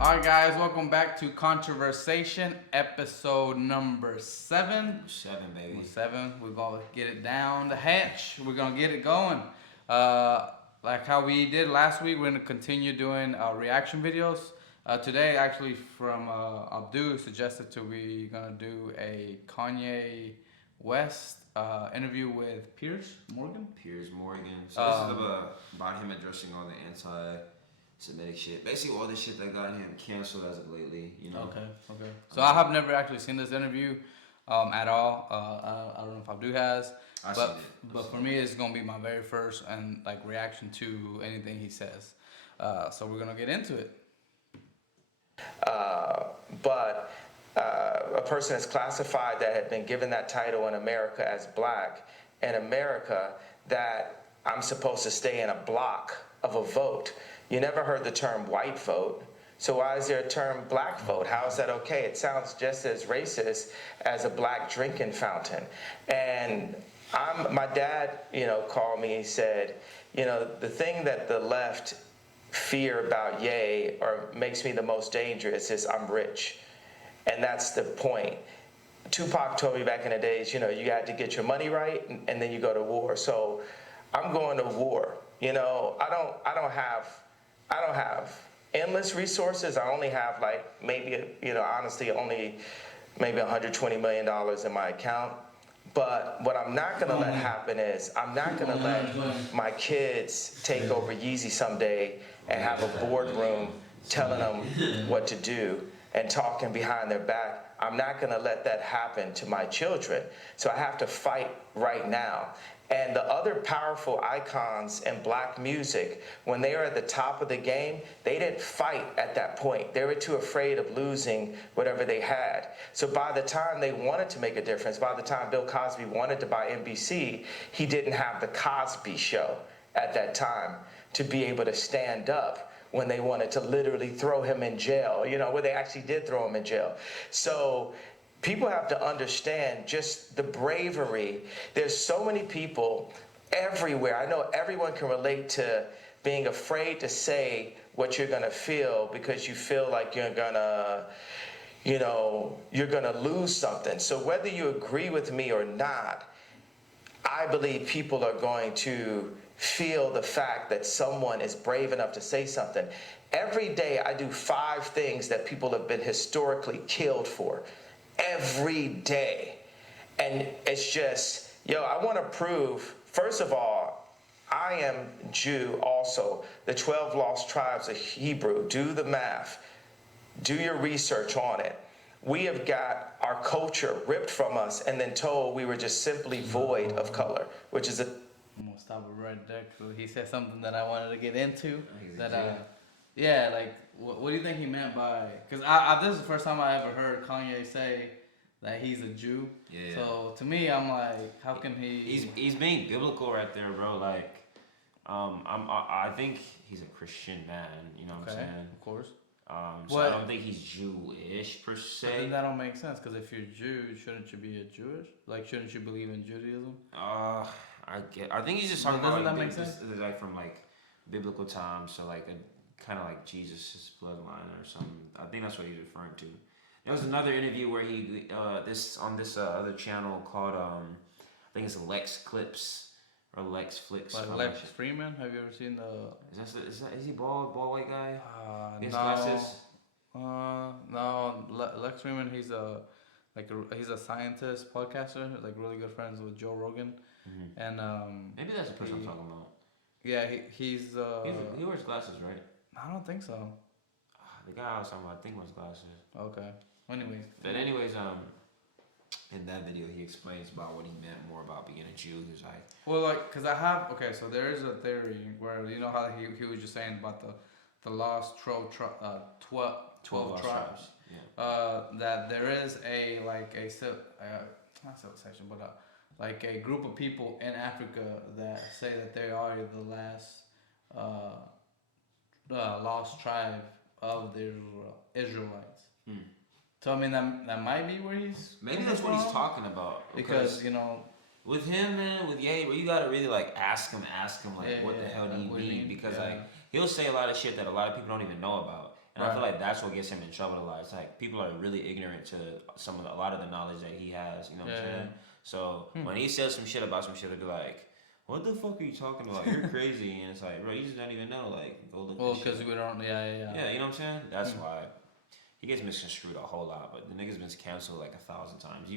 Alright guys, welcome back to Conversation, episode number 7. 7, baby. 7, we're gonna get it down the hatch. We're gonna get it going. Like how we did last week, we're gonna continue doing reaction videos. Today, actually, from Abdul suggested we gonna do a Kanye West interview with Piers Morgan. So this is about him addressing all the anti-Semitic shit. Basically, all the shit that got him canceled as of lately. You know. Okay. So I have never actually seen this interview at all. I don't know if Abdul has. But for me, it's gonna be my very first and like reaction to anything he says. So we're gonna get into it. But a person is classified that had been given that title in America as black, in America that I'm supposed to stay in a block of a vote. You never heard the term white vote. So why is there a term black vote? How is that okay? It sounds just as racist as a black drinking fountain. And my dad, called me and said, the thing that the left fear about Ye or makes me the most dangerous is I'm rich. And that's the point. Tupac told me back in the days, you had to get your money right and then you go to war. So I'm going to war. I don't have endless resources. I only have honestly only maybe $120 million in my account. But what I'm not going to let happen is I'm not going to let my kids take over Yeezy someday and have a boardroom telling them what to do and talking behind their back. I'm not going to let that happen to my children. So I have to fight right now. And the other powerful icons in black music, when they are at the top of the game, they didn't fight at that point. They were too afraid of losing whatever they had. So by the time they wanted to make a difference, by the time Bill Cosby wanted to buy NBC, he didn't have the Cosby Show at that time to be able to stand up when they wanted to literally throw him in jail, where they actually did throw him in jail. So people have to understand just the bravery. There's so many people everywhere. I know everyone can relate to being afraid to say what you're going to feel because you feel like you're going to lose something. So whether you agree with me or not, I believe people are going to feel the fact that someone is brave enough to say something. Every day I do 5 things that people have been historically killed for. Every day. And it's just, I want to prove, first of all, I am Jew also. The 12 lost tribes of Hebrew. Do the math. Do your research on it. We have got our culture ripped from us and then told we were just simply void of color, which is I'm gonna stop it right there because he said something that I wanted to get into. What do you think he meant by? Because this is the first time I ever heard Kanye say that he's a Jew. Yeah. So to me, I'm like, how can he? He's being biblical right there, bro. Like, I think he's a Christian man. You know what I'm saying? Of course. So I don't think he's Jewish per se. But then that don't make sense because if you're Jew, shouldn't you be a Jewish? Like, shouldn't you believe in Judaism? I think he's just talking about that make sense? Like from like biblical times, so like a kind of like Jesus' bloodline or something. I think that's what he's referring to. There was another interview where he this other channel called I think it's Lex Clips or Lex Flicks. Like Lex Freeman. Have you ever seen the? Is he bald white guy? No. Glasses. No. Lex Freeman. He's a scientist podcaster. Like really good friends with Joe Rogan. Mm-hmm. And maybe that's the person I'm talking about. Yeah, he's he wears glasses, right? I don't think so. The guy I was talking about, I think wears glasses. Okay. Anyways, in that video he explains about what he meant more about being a Jew. He was like, well, like, cause so there is a theory where how he was just saying about the lost 12 tribes. Yeah. That there is not civilization, but like a group of people in Africa that say that they are the last lost tribe of the Israelites. So I mean that might be where he's. Maybe that's what he's talking about. Because with him, man, with Ye, you gotta really like ask him like what the hell do you mean? Because like he'll say a lot of shit that a lot of people don't even know about. And And I feel like that's what gets him in trouble a lot. It's like people are really ignorant to a lot of the knowledge that he has. You know what I'm saying? So when he says some shit about some shit, they'll be like, "What the fuck are you talking about? You're crazy." And it's like, bro, you just don't even know. Like, go look. Well, because we don't. Yeah, you know what I'm saying? That's why. He gets misconstrued a whole lot, but the nigga's been canceled like 1,000 times.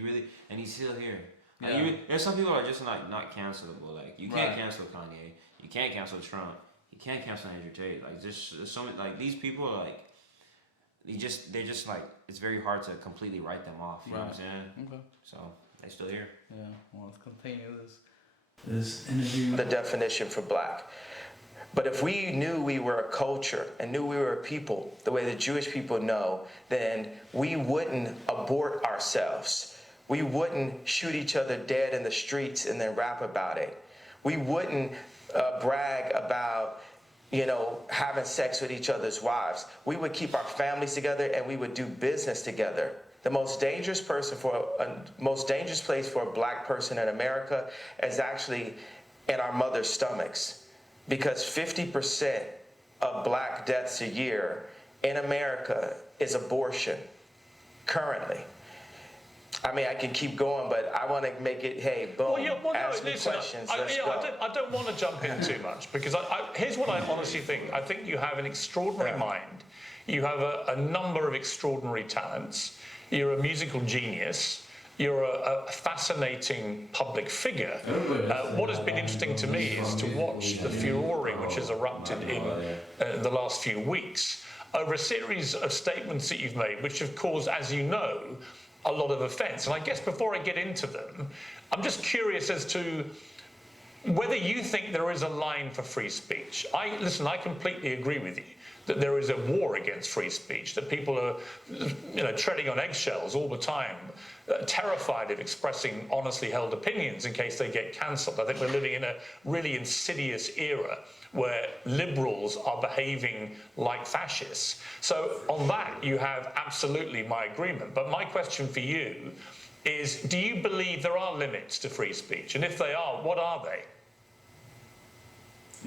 And he's still here. Like, there's some people that are just not cancelable. Like, you can't cancel Kanye. You can't cancel Trump. You can't cancel Andrew Tate. Like, there's so many, like, these people are like, they're just like, it's very hard to completely write them off. You know what I'm saying? Okay. So, they're still here. Yeah, well, let's continue this interview. The definition for black. But if we knew we were a culture and knew we were a people, the way the Jewish people know, then we wouldn't abort ourselves. We wouldn't shoot each other dead in the streets and then rap about it. We wouldn't brag about, having sex with each other's wives. We would keep our families together and we would do business together. The most dangerous place for a black person in America is actually in our mother's stomachs. Because 50% of black deaths a year in America is abortion, currently. I mean, I can keep going, but I want to make it, hey, boom, ask me questions, let's go. I don't want to jump in too much, because here's what I honestly think. I think you have an extraordinary mind. You have a number of extraordinary talents. You're a musical genius. You're a fascinating public figure. What has been interesting to me is to watch the furore which has erupted in the last few weeks over a series of statements that you've made, which have caused, as you know, a lot of offence. And I guess before I get into them, I'm just curious as to whether you think there is a line for free speech. I completely agree with you that there is a war against free speech, that people are treading on eggshells all the time, terrified of expressing honestly held opinions in case they get cancelled. I think we're living in a really insidious era where liberals are behaving like fascists. So on that, you have absolutely my agreement. But my question for you is, do you believe there are limits to free speech? And if they are, what are they?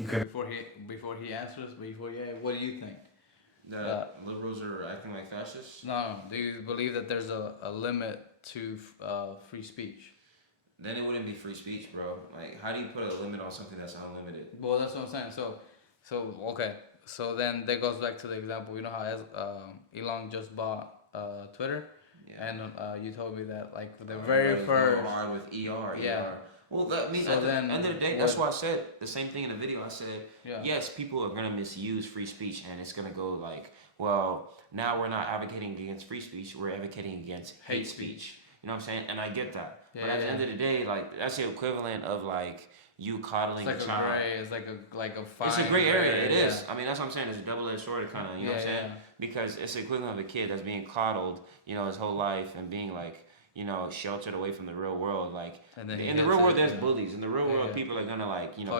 Okay. Before he answers, what do you think? That liberals are acting like fascists? No. Do you believe that there's a limit to free speech? Then it wouldn't be free speech, bro. Like, how do you put a limit on something that's unlimited? Well, that's what I'm saying. So okay. So then that goes back to the example. You know how Elon just bought Twitter, and you told me that like the very first hard with ER. Yeah. ER. Well, at the end of the day, that's why I said the same thing in the video. I said, yes, people are going to misuse free speech, and it's going to go like, well, now we're not advocating against free speech, we're advocating against hate speech. You know what I'm saying? And I get that. But at the end of the day, like, that's the equivalent of like you coddling a child. It's like a fine. It's a gray area. It is. I mean, that's what I'm saying. It's a double-edged sword, kind of. You know what I'm saying? Because it's the equivalent of a kid that's being coddled, his whole life and being like, sheltered away from the real world. Like, in the real world, there's bullies. In the real world, people are gonna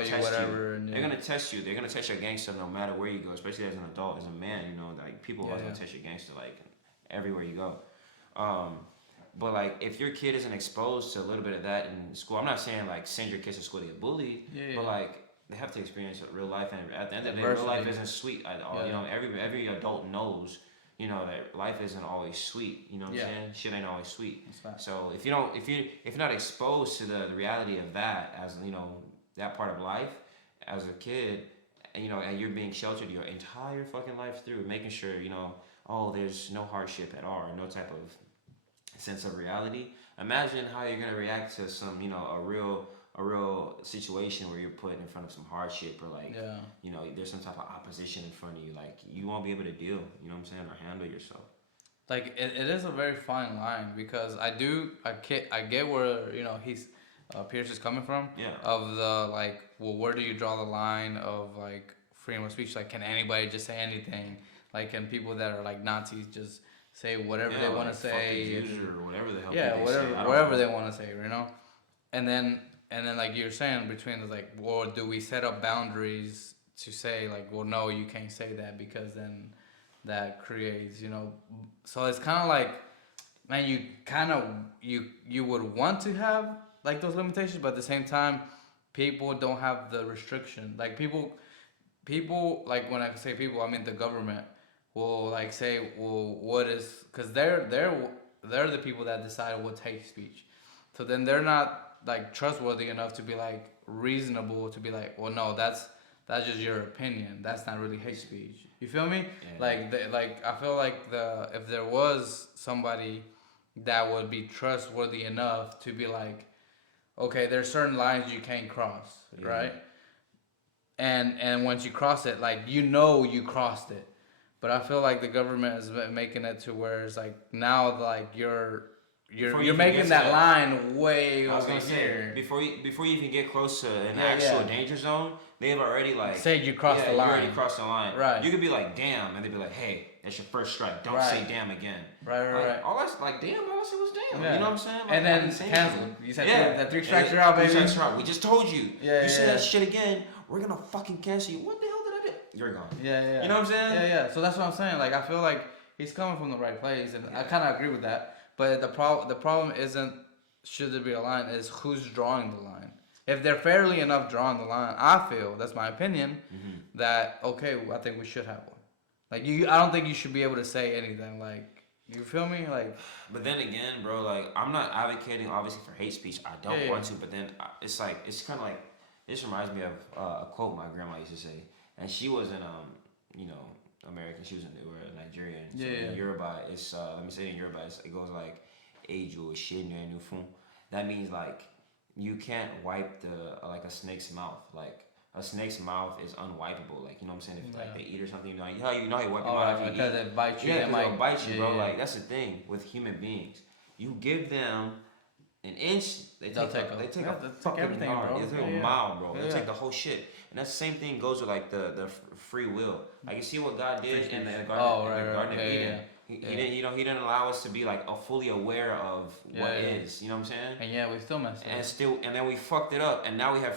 test you. They're gonna test you. They're gonna test your gangster no matter where you go, especially as an adult, as a man. Like people always gonna test your gangster like everywhere you go. But like, if your kid isn't exposed to a little bit of that in school, I'm not saying like send your kids to school to get bullied, but like they have to experience real life. And at the end of the day, real life isn't sweet at all. Every adult knows. That life isn't always sweet. You know what I'm saying? Shit ain't always sweet. So if you're not exposed to the reality of that as that part of life as a kid, and you're being sheltered your entire fucking life through, making sure there's no hardship at all, or no type of sense of reality. Imagine how you're gonna react to some a real situation where you're put in front of some hardship, or like there's some type of opposition in front of you. Like, you won't be able to deal, you know what I'm saying, or handle yourself. Like, it is a very fine line, because I get where he's Pierce is coming from. Of the like, well, where do you draw the line of like freedom of speech? Like, can anybody just say anything? Like, can people that are like Nazis just say whatever they want to say, or whatever the hell whatever they want to say, and then like you're saying, between the like, well, do we set up boundaries to say like, well, no, you can't say that, because then that creates, so it's kind of like, man, you would want to have like those limitations, but at the same time, people don't have the restriction. Like people like, when I say people, I mean the government will like say, well, what is, because they're the people that decide what's hate speech. So then they're not like trustworthy enough to be like reasonable to be like, well, no, that's just your opinion. That's not really hate speech. You feel me? Yeah. Like I feel like if there was somebody that would be trustworthy enough to be like, okay, there's certain lines you can't cross, right? And once you cross it, like you crossed it. But I feel like the government is making it to where it's like now like you're making that line way over here. Before you even get close to an actual danger zone, they've already like said you crossed the line. You already crossed the line. Right. You could be like damn, and they'd be like, hey, that's your first strike. Don't say damn again. Right. All that's like damn. All I said was damn. Yeah. You know what I'm saying? Like, and then canceled. You said that 3 strikes are out, baby. 3 strikes are out. We just told you. You say that shit again, we're gonna fucking cancel you. What the hell did I do? You're gone. Yeah. You know what I'm saying? Yeah. So that's what I'm saying. Like I feel like he's coming from the right place, and I kind of agree with that. But the problem isn't should there be a line, is who's drawing the line. If they're fairly enough drawing the line, I feel, that's my opinion, that okay, I think we should have one. Like I don't think you should be able to say anything. Like, you feel me? Like. But then again, bro, like I'm not advocating obviously for hate speech. I don't want to. But then it's like it's kind of like this reminds me of a quote my grandma used to say, and she wasn't American. She was Nigerian. So in Yoruba, it's let me say it in Yoruba. It goes like, "Ejo ishenu fun." That means like you can't wipe like a snake's mouth. Like a snake's mouth is unwipeable. Like, you know what I'm saying? If like they eat or something, you know how you wipe your mouth after you eat. Because it bites you. Yeah, they'll bite you, bro. Like that's the thing with human beings. You give them an inch, they take everything, bro. They take a mile, bro. They take the whole shit. And that's the same thing goes with like the free will. Like you see what God did in the Garden of Eden. He didn't allow us to be like fully aware of what is. You know what I'm saying? And we still messed up. And then we fucked it up, and now we have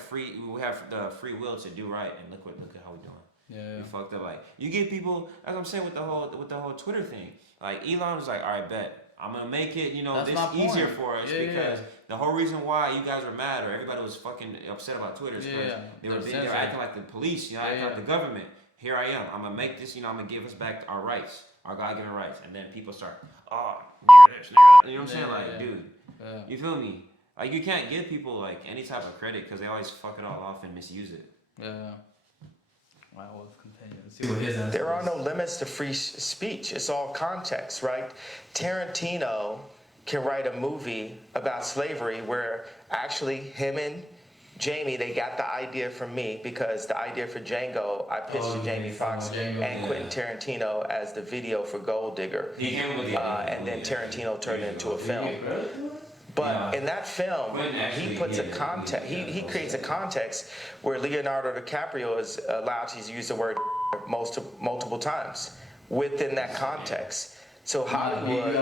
the free will to do right. And look at how we're doing. Yeah. We fucked up. Like you give people, as I'm saying with the whole Twitter thing. Like Elon was like, all right, bet. I'm gonna make it, this easier for us because the whole reason why you guys were mad or everybody was fucking upset about Twitter is because they were acting like the police, acting like the government. Here I am. I'm gonna make this, I'm gonna give us back our rights, our God-given rights, and then people start, nigger this, nigger that. You know what I'm saying? Like, dude, you feel me? Like you can't give people like any type of credit because they always fuck it all off and misuse it. Yeah. Wow, let's continue. Let's see what his answer There are no limits to free speech. It's all context, right? Tarantino can write a movie about slavery where actually him and Jamie, they got the idea from me because the idea for Django, I pitched to Jamie Foxx and Quentin Tarantino as the video for Gold Digger. And then Tarantino turned it into a film. But in that film, he puts a context. He creates a context where Leonardo DiCaprio is allowed to use the word multiple times within that context. So Hollywood,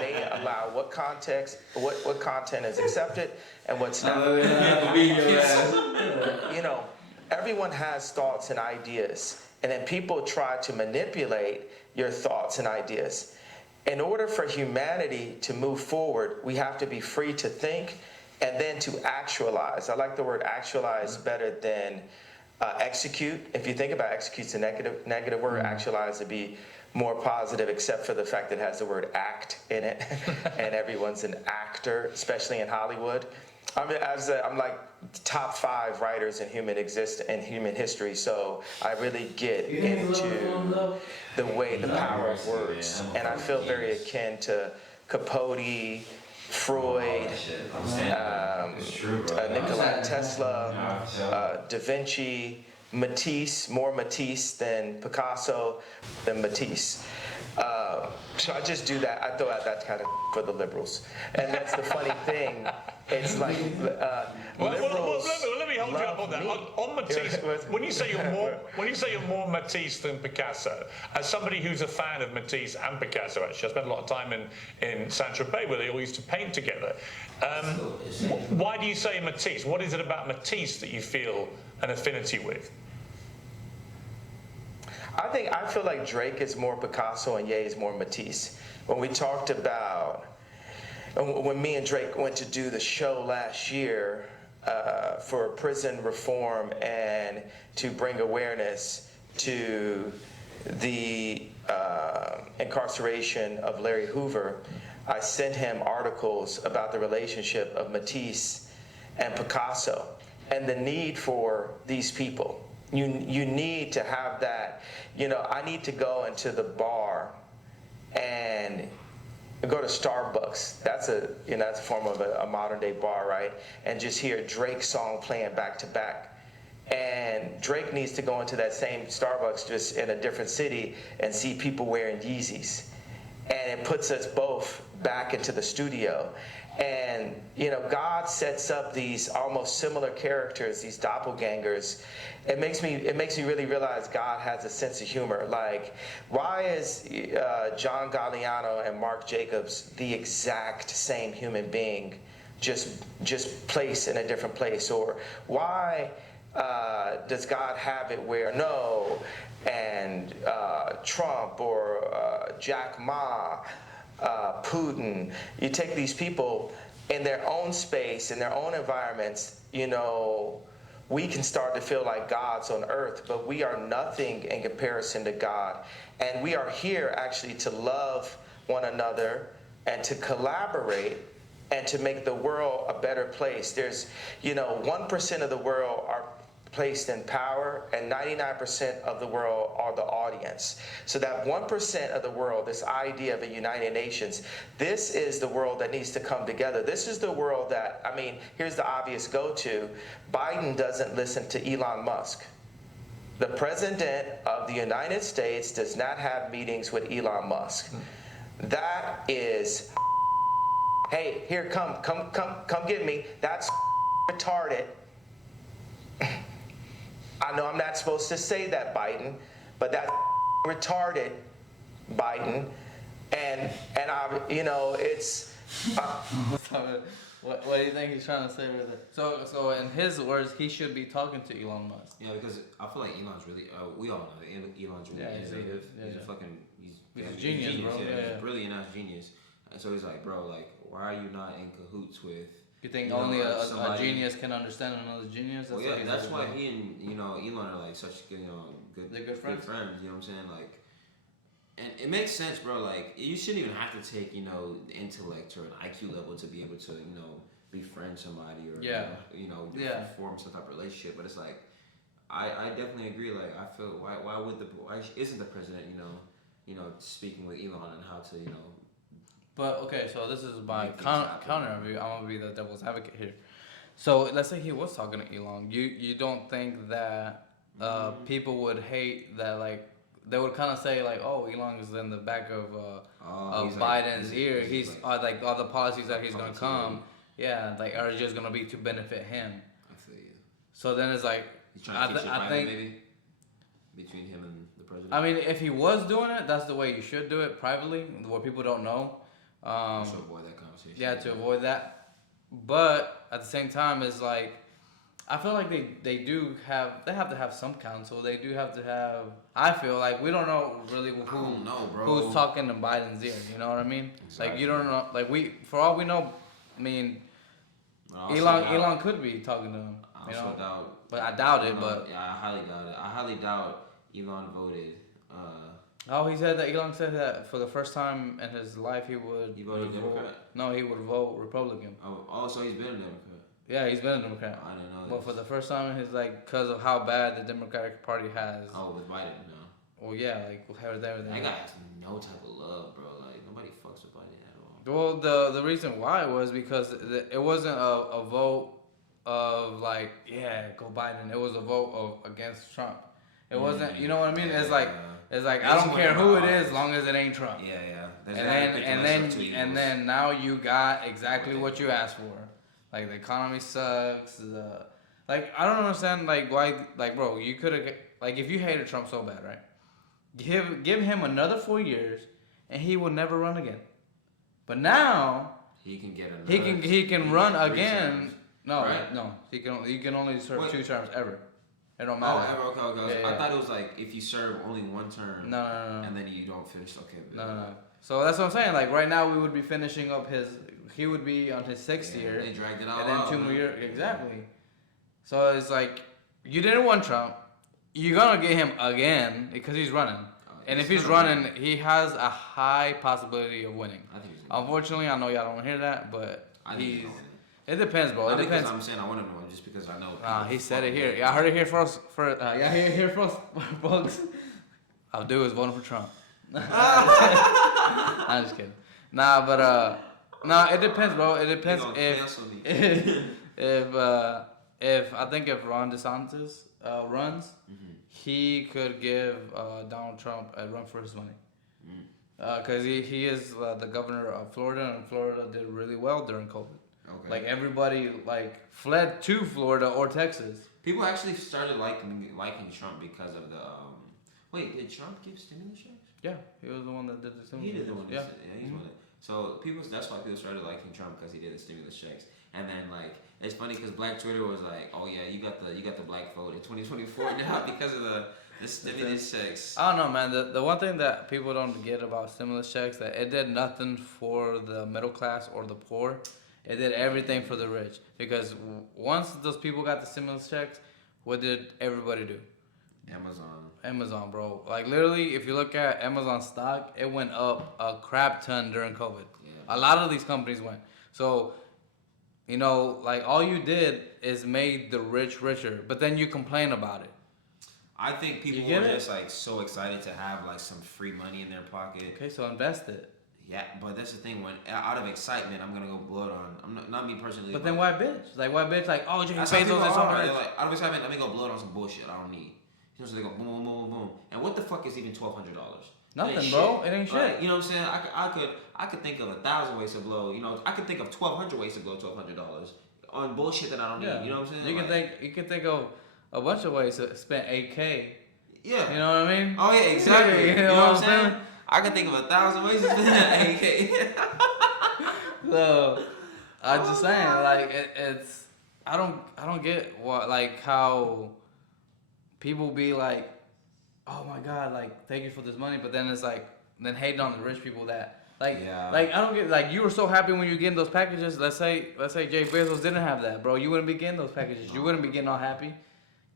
they allow what context, what content is accepted, and what's not. Everyone has thoughts and ideas, and then people try to manipulate your thoughts and ideas. In order for humanity to move forward, we have to be free to think and then to actualize. I like the word actualize better than execute. If you think about execute's a negative word, actualize would be more positive, except for the fact that it has the word act in it, and everyone's an actor, especially in Hollywood. I'm like top 5 writers in human history, so I really get into the power of words, and I feel very akin to Capote, Freud, Nikola Tesla, Da Vinci, Matisse, more Matisse than Picasso, than Matisse. So I just do that. I throw out that kind of for the liberals, and that's the funny thing. It's like liberals. Let me hold you up on that. On Matisse, when you say you're more Matisse than Picasso, as somebody who's a fan of Matisse and Picasso, actually, I spent a lot of time in Saint-Tropez where they all used to paint together. Why do you say Matisse? What is it about Matisse that you feel an affinity with? I feel like Drake is more Picasso and Ye is more Matisse. When we talked about, when me and Drake went to do the show last year for prison reform and to bring awareness to the incarceration of Larry Hoover, I sent him articles about the relationship of Matisse and Picasso and the need for these people. You need to have that. I need to go into the bar and go to Starbucks. That's a form of a modern day bar, right? And just hear Drake's song playing back to back. And Drake needs to go into that same Starbucks just in a different city and see people wearing Yeezys. And it puts us both back into the studio. And, God sets up these almost similar characters, these doppelgangers. It makes me really realize God has a sense of humor. Like, why is John Galliano and Mark Jacobs the exact same human being, just placed in a different place? Or why does God have it where and Trump or Jack Ma, Putin, you take these people in their own space, in their own environments, we can start to feel like gods on earth, but we are nothing in comparison to God. And we are here actually to love one another and to collaborate and to make the world a better place. There's, 1% of the world are placed in power, and 99% of the world are the audience. So that 1% of the world, this idea of a United Nations, this is the world that needs to come together. This is the world that, here's the obvious go-to. Biden doesn't listen to Elon Musk. The President of the United States does not have meetings with Elon Musk. That is, hey, here, come get me. That's retarded. I know I'm not supposed to say that, Biden, but that's retarded, Biden, and it's. What do you think he's trying to say with it? So in his words, he should be talking to Elon Musk. Yeah, because I feel like Elon's really. We all know that Elon's really innovative. He's a fucking. He's a genius, bro. Yeah, he's a brilliant ass genius. And so he's like, bro, like, why are you not in cahoots with? You think only a genius can understand another genius? That's why he and Elon are like such good friends. You know what I'm saying? Like, and it makes sense, bro. Like, you shouldn't even have to take the intellect or an IQ level to be able to befriend somebody or form some type of relationship. But it's like, I definitely agree. Like, I feel why isn't the president speaking with Elon and how to But okay, so this is my counter review. I'm gonna be the devil's advocate here. So let's say he was talking to Elon. You don't think that people would hate that? Like, they would kind of say like, oh, Elon is in the back of Biden's ear. He's like all the policies that he's gonna come. Yeah, like are just gonna be to benefit him. I feel you. So then it's like he's trying to teach I think maybe between him and the president. I mean, if he was doing it, that's the way you should do it privately, where people don't know. To avoid that conversation. Yeah, to avoid that. But at the same time, it's like I feel like they have to have some counsel. They do have to have. I feel like we don't know really who's talking to Biden's ear. You know what I mean? Exactly. Like you don't know. Like for all we know, I mean, Elon could be talking to him. I also doubt. But I doubt it. But yeah, I highly doubt it. I highly doubt Elon voted. He said that Elon said that for the first time in his life he would. He voted Democrat? No, he would vote Republican. Oh, so he's been a Democrat. Yeah, he's been a Democrat. I didn't know that. But for the first time in his because of how bad the Democratic Party has. Oh, with Biden, no. Well, yeah, like everything. That guy has no type of love, bro. Like nobody fucks with Biden at all. Well, the reason why was because it wasn't a vote of like go Biden. It was a vote against Trump. It wasn't. You know what I mean? It's like. It's like I don't care who it is, as long as it ain't Trump. Yeah. And then now you got exactly what you asked for. Like the economy sucks. I don't understand why bro, you could have if you hated Trump so bad, right? Give him another 4 years, and he will never run again. But now he can get another. He can run again. Terms. No, right? No. He can only serve 2 terms ever. It don't matter. Oh, ever? Okay. Yeah. I thought it was like if you serve only 1 term. No. And then you don't finish. Okay. No. So that's what I'm saying. Like right now, we would be finishing up he would be on his 6th year. They dragged it out. And then 2 more years. Exactly. So it's like, you didn't want Trump. you're gonna get him again because he's running. And if he's running, he has a high possibility of winning. I think he's gonna Unfortunately, I know y'all don't hear that, but I think he's gonna win. it depends, bro. Not It depends. because I'm saying I want to know him, just because I know. He said it here. Y'all heard it here first. Y'all heard it here first, folks. Abdul is voting for Trump. I'm just kidding. Nah, but it depends, bro. It depends if I think if Ron DeSantis runs, he could give Donald Trump a run for his money. Because he is the governor of Florida, and Florida did really well during COVID. Okay. Like everybody fled to Florida or Texas. People actually started liking Trump because of the. Wait, did Trump give stimulus checks? Yeah, he was the one that did the stimulus. He did the one. Yeah, He's one. So that's why people started liking Trump, because he did the stimulus checks. And then it's funny because Black Twitter was like, oh yeah, you got the black vote in 2024 now because of the stimulus checks. I don't know, man. The one thing that people don't get about stimulus checks, that it did nothing for the middle class or the poor. It did everything for the rich. Because once those people got the stimulus checks, what did everybody do? Amazon, bro. Like literally, if you look at Amazon stock, it went up a crap ton during COVID. Yeah. A lot of these companies went. So, all you did is made the rich richer, but then you complain about it. I think people were just so excited to have some free money in their pocket. Okay, so invest it. Yeah, but that's the thing. When out of excitement, I'm gonna go blow it on. I'm not me personally. But then why bitch? Why bitch? Oh, Jeff Bezos is so rich. Out of excitement, let me go blow it on some bullshit I don't need. So they go boom, boom, boom, boom. And what the fuck is even $1,200? Nothing, bro. It ain't shit. You know what I'm saying? I could think of 1,000 ways to blow. I could think of 1,200 ways to blow $1,200 on bullshit that I don't need. You know what I'm saying? You can think of a bunch of ways to spend $8K. Yeah. You know what I mean? Oh yeah, exactly. You know what I'm saying? I can think of 1,000 ways to spend $8K. So I'm just saying, it's I don't get what how people be like, oh my god, thank you for this money, but then it's then hating on the rich people that I don't get you were so happy when you were getting those packages. Let's say Jeff Bezos didn't have that, bro. You wouldn't be getting those packages. You wouldn't be getting all happy.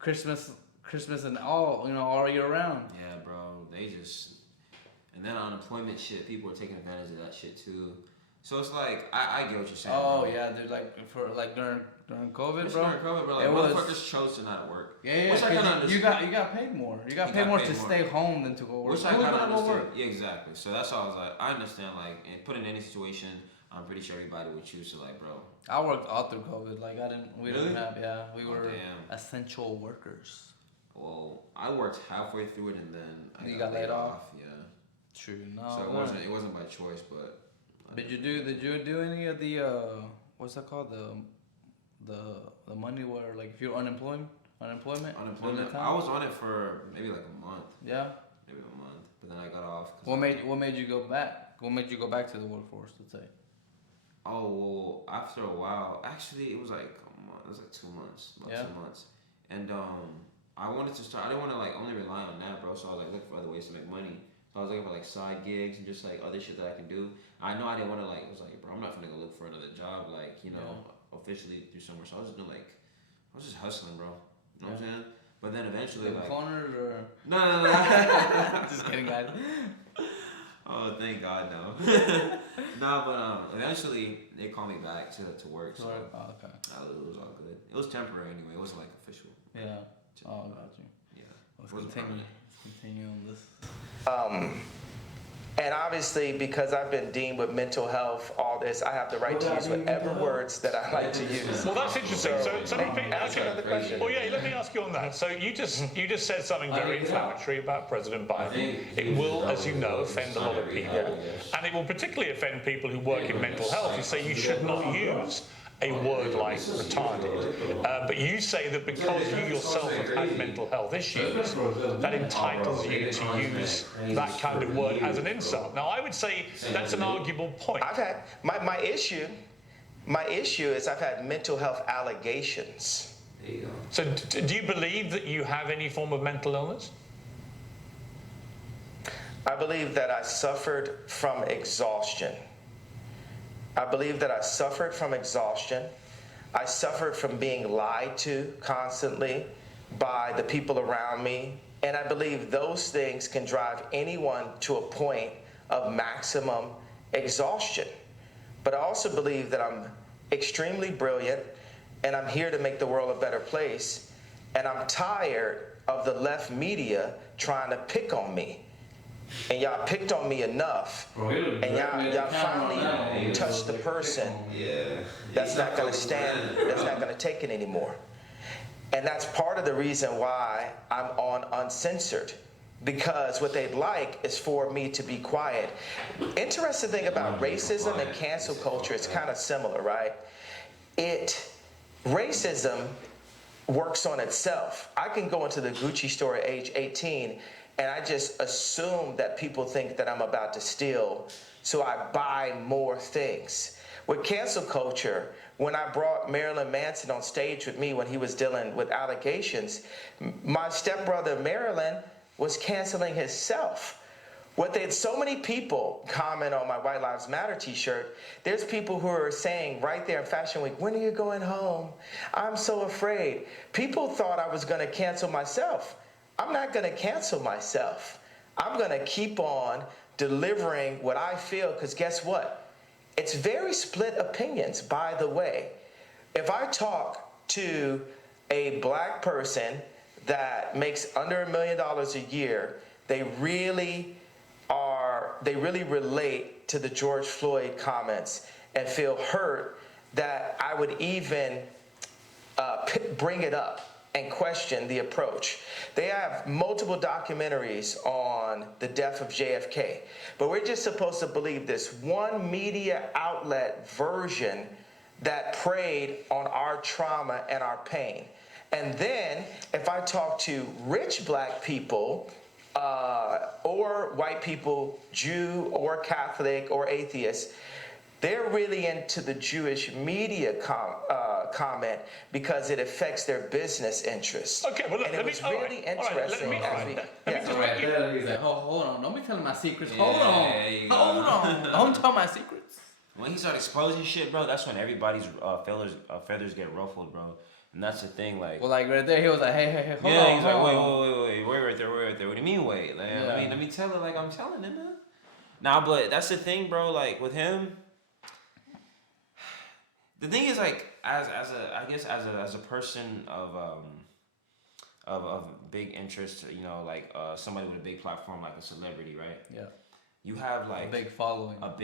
Christmas and all all year round. Yeah, bro. And then unemployment shit, people are taking advantage of that shit too. So it's I get what you're saying. Oh bro. yeah, dude. During COVID, bro. During COVID, bro. Motherfuckers chose to not work. Yeah. Which I kinda understand. You got paid more. You got paid more to stay home than to go work. Which I kind of understand. Yeah, exactly. So that's why I was I understand. And put in any situation, I'm pretty sure everybody would choose to bro. I worked all through COVID. We didn't have. Yeah, we were damn. essential workers. Well, I worked halfway through it and then I got laid off. Yeah. True. No. So it wasn't by choice, but. Did you do any of the what's that called, the money where if you're unemployment? I was on it for maybe a month. Yeah. Maybe a month, but then I got off. What made you go back? What made you go back to the workforce? Let's say. Oh well, after a while, actually it was a month. It was 2 months, about 2 months, and I wanted to start. I didn't want to only rely on that, bro. So I was looking for other ways to make money. So I was looking for side gigs and just other shit that I can do. I know I didn't want to it was bro, I'm not gonna go look for another job officially through somewhere. So I was just doing I was just hustling, bro. You know what I'm saying? But then eventually phoners or no. Just kidding, guys. Oh, thank God, no. No, but eventually they called me back to work. So okay. It was all good. It was temporary anyway. It wasn't official. Yeah. Oh, got you. Yeah. Let's continue on this. And obviously, because I've been deemed with mental health, all this, I have the right to use whatever words that I like to use. Well, that's interesting. So let me ask another question. Well, yeah, let me ask you on that. So you just said something very inflammatory about President Biden. It will, as you know, offend a lot of people, and it will particularly offend people who work in mental health. You say you should not use a word like retarded, but you say that because you yourself have had mental health issues, that entitles you to use that kind of word as an insult. Now, I would say that's an arguable point. I've had my issue is I've had mental health allegations. There you go. So, do you believe that you have any form of mental illness? I believe that I suffered from exhaustion. I suffered from being lied to constantly by the people around me. And I believe those things can drive anyone to a point of maximum exhaustion. But I also believe that I'm extremely brilliant and I'm here to make the world a better place. And I'm tired of the left media trying to pick on me. And y'all picked on me enough. And y'all finally touched the person that's not gonna stand, that's not gonna take it anymore. And that's part of the reason why I'm on Uncensored. Because what they'd like is for me to be quiet. Interesting thing about racism and cancel culture, it's kind of similar, right? Racism works on itself. I can go into the Gucci store at age 18 and I just assume that people think that I'm about to steal, so I buy more things. With cancel culture, when I brought Marilyn Manson on stage with me when he was dealing with allegations, my stepbrother Marilyn was canceling himself. So many people comment on my White Lives Matter t-shirt. There's people who are saying right there in Fashion Week, when are you going home? I'm so afraid. People thought I was gonna cancel myself. I'm not gonna cancel myself. I'm gonna keep on delivering what I feel, because guess what? It's very split opinions, by the way. If I talk to a black person that makes under $1 million a year, they really relate to the George Floyd comments and feel hurt that I would even bring it up and question the approach. They have multiple documentaries on the death of JFK, but we're just supposed to believe this one media outlet version that preyed on our trauma and our pain. And then if I talk to rich black people, or white people, Jew or Catholic or atheist, they're really into the Jewish media comment because it affects their business interests. Okay, well, and it was really interesting. He's like, hold on, don't be telling my secrets. Hold on, don't tell my secrets. When he started exposing shit, bro, that's when everybody's feathers get ruffled, bro. And that's the thing, like. Well, like right there, he was like, hey, hold on. Yeah, he's like, wait right there. What do you mean, wait? Like, Yeah. let me tell it like I'm telling it, man. Nah, but that's the thing, bro. Like with him, the thing is, like, as a person of big interest, you know, like somebody with a big platform, like a celebrity, right? Yeah. You have like a big following. Not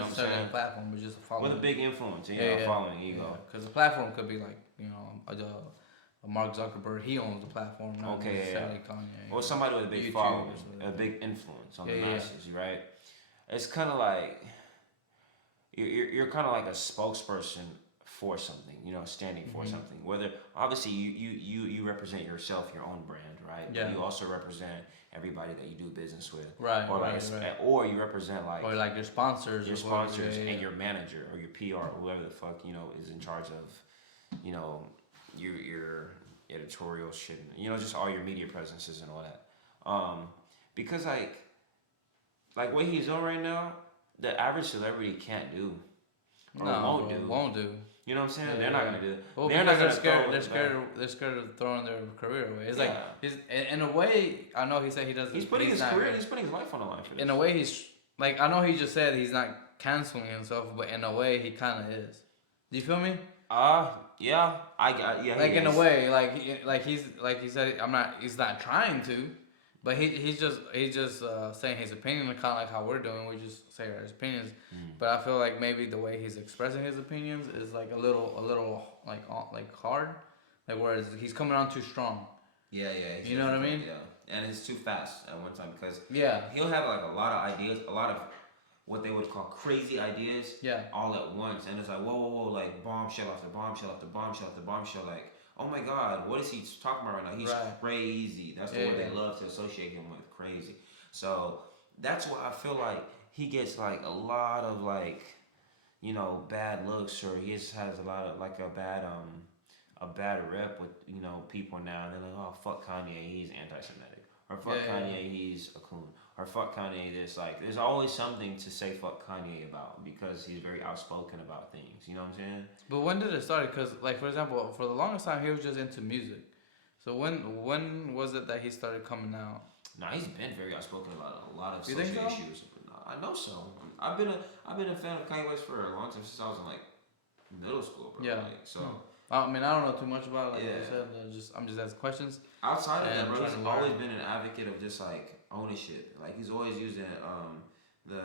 necessarily a platform, but just a following. With a big influence, following, ego. Because the platform could be like, you know, a Mark Zuckerberg, he owns the platform, not necessarily Kanye. Or somebody with a big following, a big influence on the masses, right? It's kind of like, you're kind of like a spokesperson for something, you know, standing for something. Whether, obviously, you represent yourself, your own brand, right? Yeah. But you also represent everybody that you do business with. Right, or right. Or you represent like... Or like your sponsors. And your manager or your PR or whoever the fuck, you know, is in charge of, you know, your editorial shit, you know, just all your media presences and all that. Because like what he's on right now, the average celebrity can't do. Or won't do. You know what I'm saying? They're not gonna do it. Well, they're scared of throwing their career away. It's like in a way, I know he said he doesn't. He's putting his career. He's putting his life on the line for this. In a way, he's like, I know he just said he's not canceling himself, but in a way, he kind of is. Do you feel me? Yeah. Like in a way, like he said, he's not trying to, but he's just saying his opinion, kind of like how we're doing. We just say our opinions, but I feel like maybe the way he's expressing his opinions is like a little like hard, like whereas he's coming on too strong. Yeah. You know what I mean? Yeah, and it's too fast at one time because he'll have like a lot of ideas, a lot of what they would call crazy ideas, all at once, and it's like whoa, like bombshell after bombshell after bombshell after bombshell, like. Oh my God, what is he talking about right now? He's crazy. That's the word they love to associate him with, crazy. So that's why I feel like he gets like a lot of like, you know, bad looks, or he just has a lot of like a bad rep with, you know, people now. They're like, oh fuck Kanye, he's anti-Semitic, or fuck Kanye, he's a coon, or fuck Kanye this. Like, there's always something to say fuck Kanye about because he's very outspoken about things. You know what I'm saying? But when did it start? Because, like, for example, for the longest time, he was just into music. So when was it that he started coming out? Nah, he's been very outspoken about a lot of You social think so? issues. I know so. I've been a fan of Kanye West for a long time, since I was in like middle school, bro. Yeah. Like, so I mean, I don't know too much about it. Like Yeah. I said, I'm just asking questions. outside of that, And bro, trying he's to learn. always been an advocate of just like ownership. Like he's always using the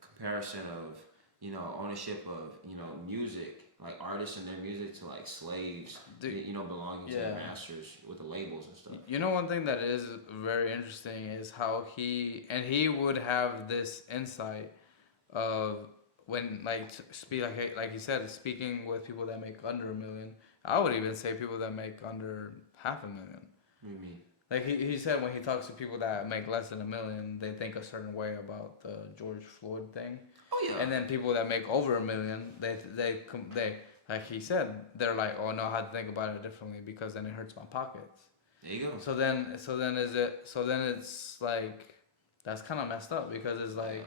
comparison of ownership of music, like artists and their music, to like slaves, Dude, belonging to yeah. their masters with the labels and stuff. You know, one thing that is very interesting is how he would have this insight of when speak like he said, speaking with people that make under $1 million. I would even say people that make under $500,000. What do you mean? Like he said, when he talks to people that make less than $1 million, they think a certain way about the George Floyd thing. Oh yeah. And then people that make over $1 million, they like he said, they're like, oh no, I have to think about it differently because then it hurts my pockets. There you go. So then it's like, that's kind of messed up because it's like,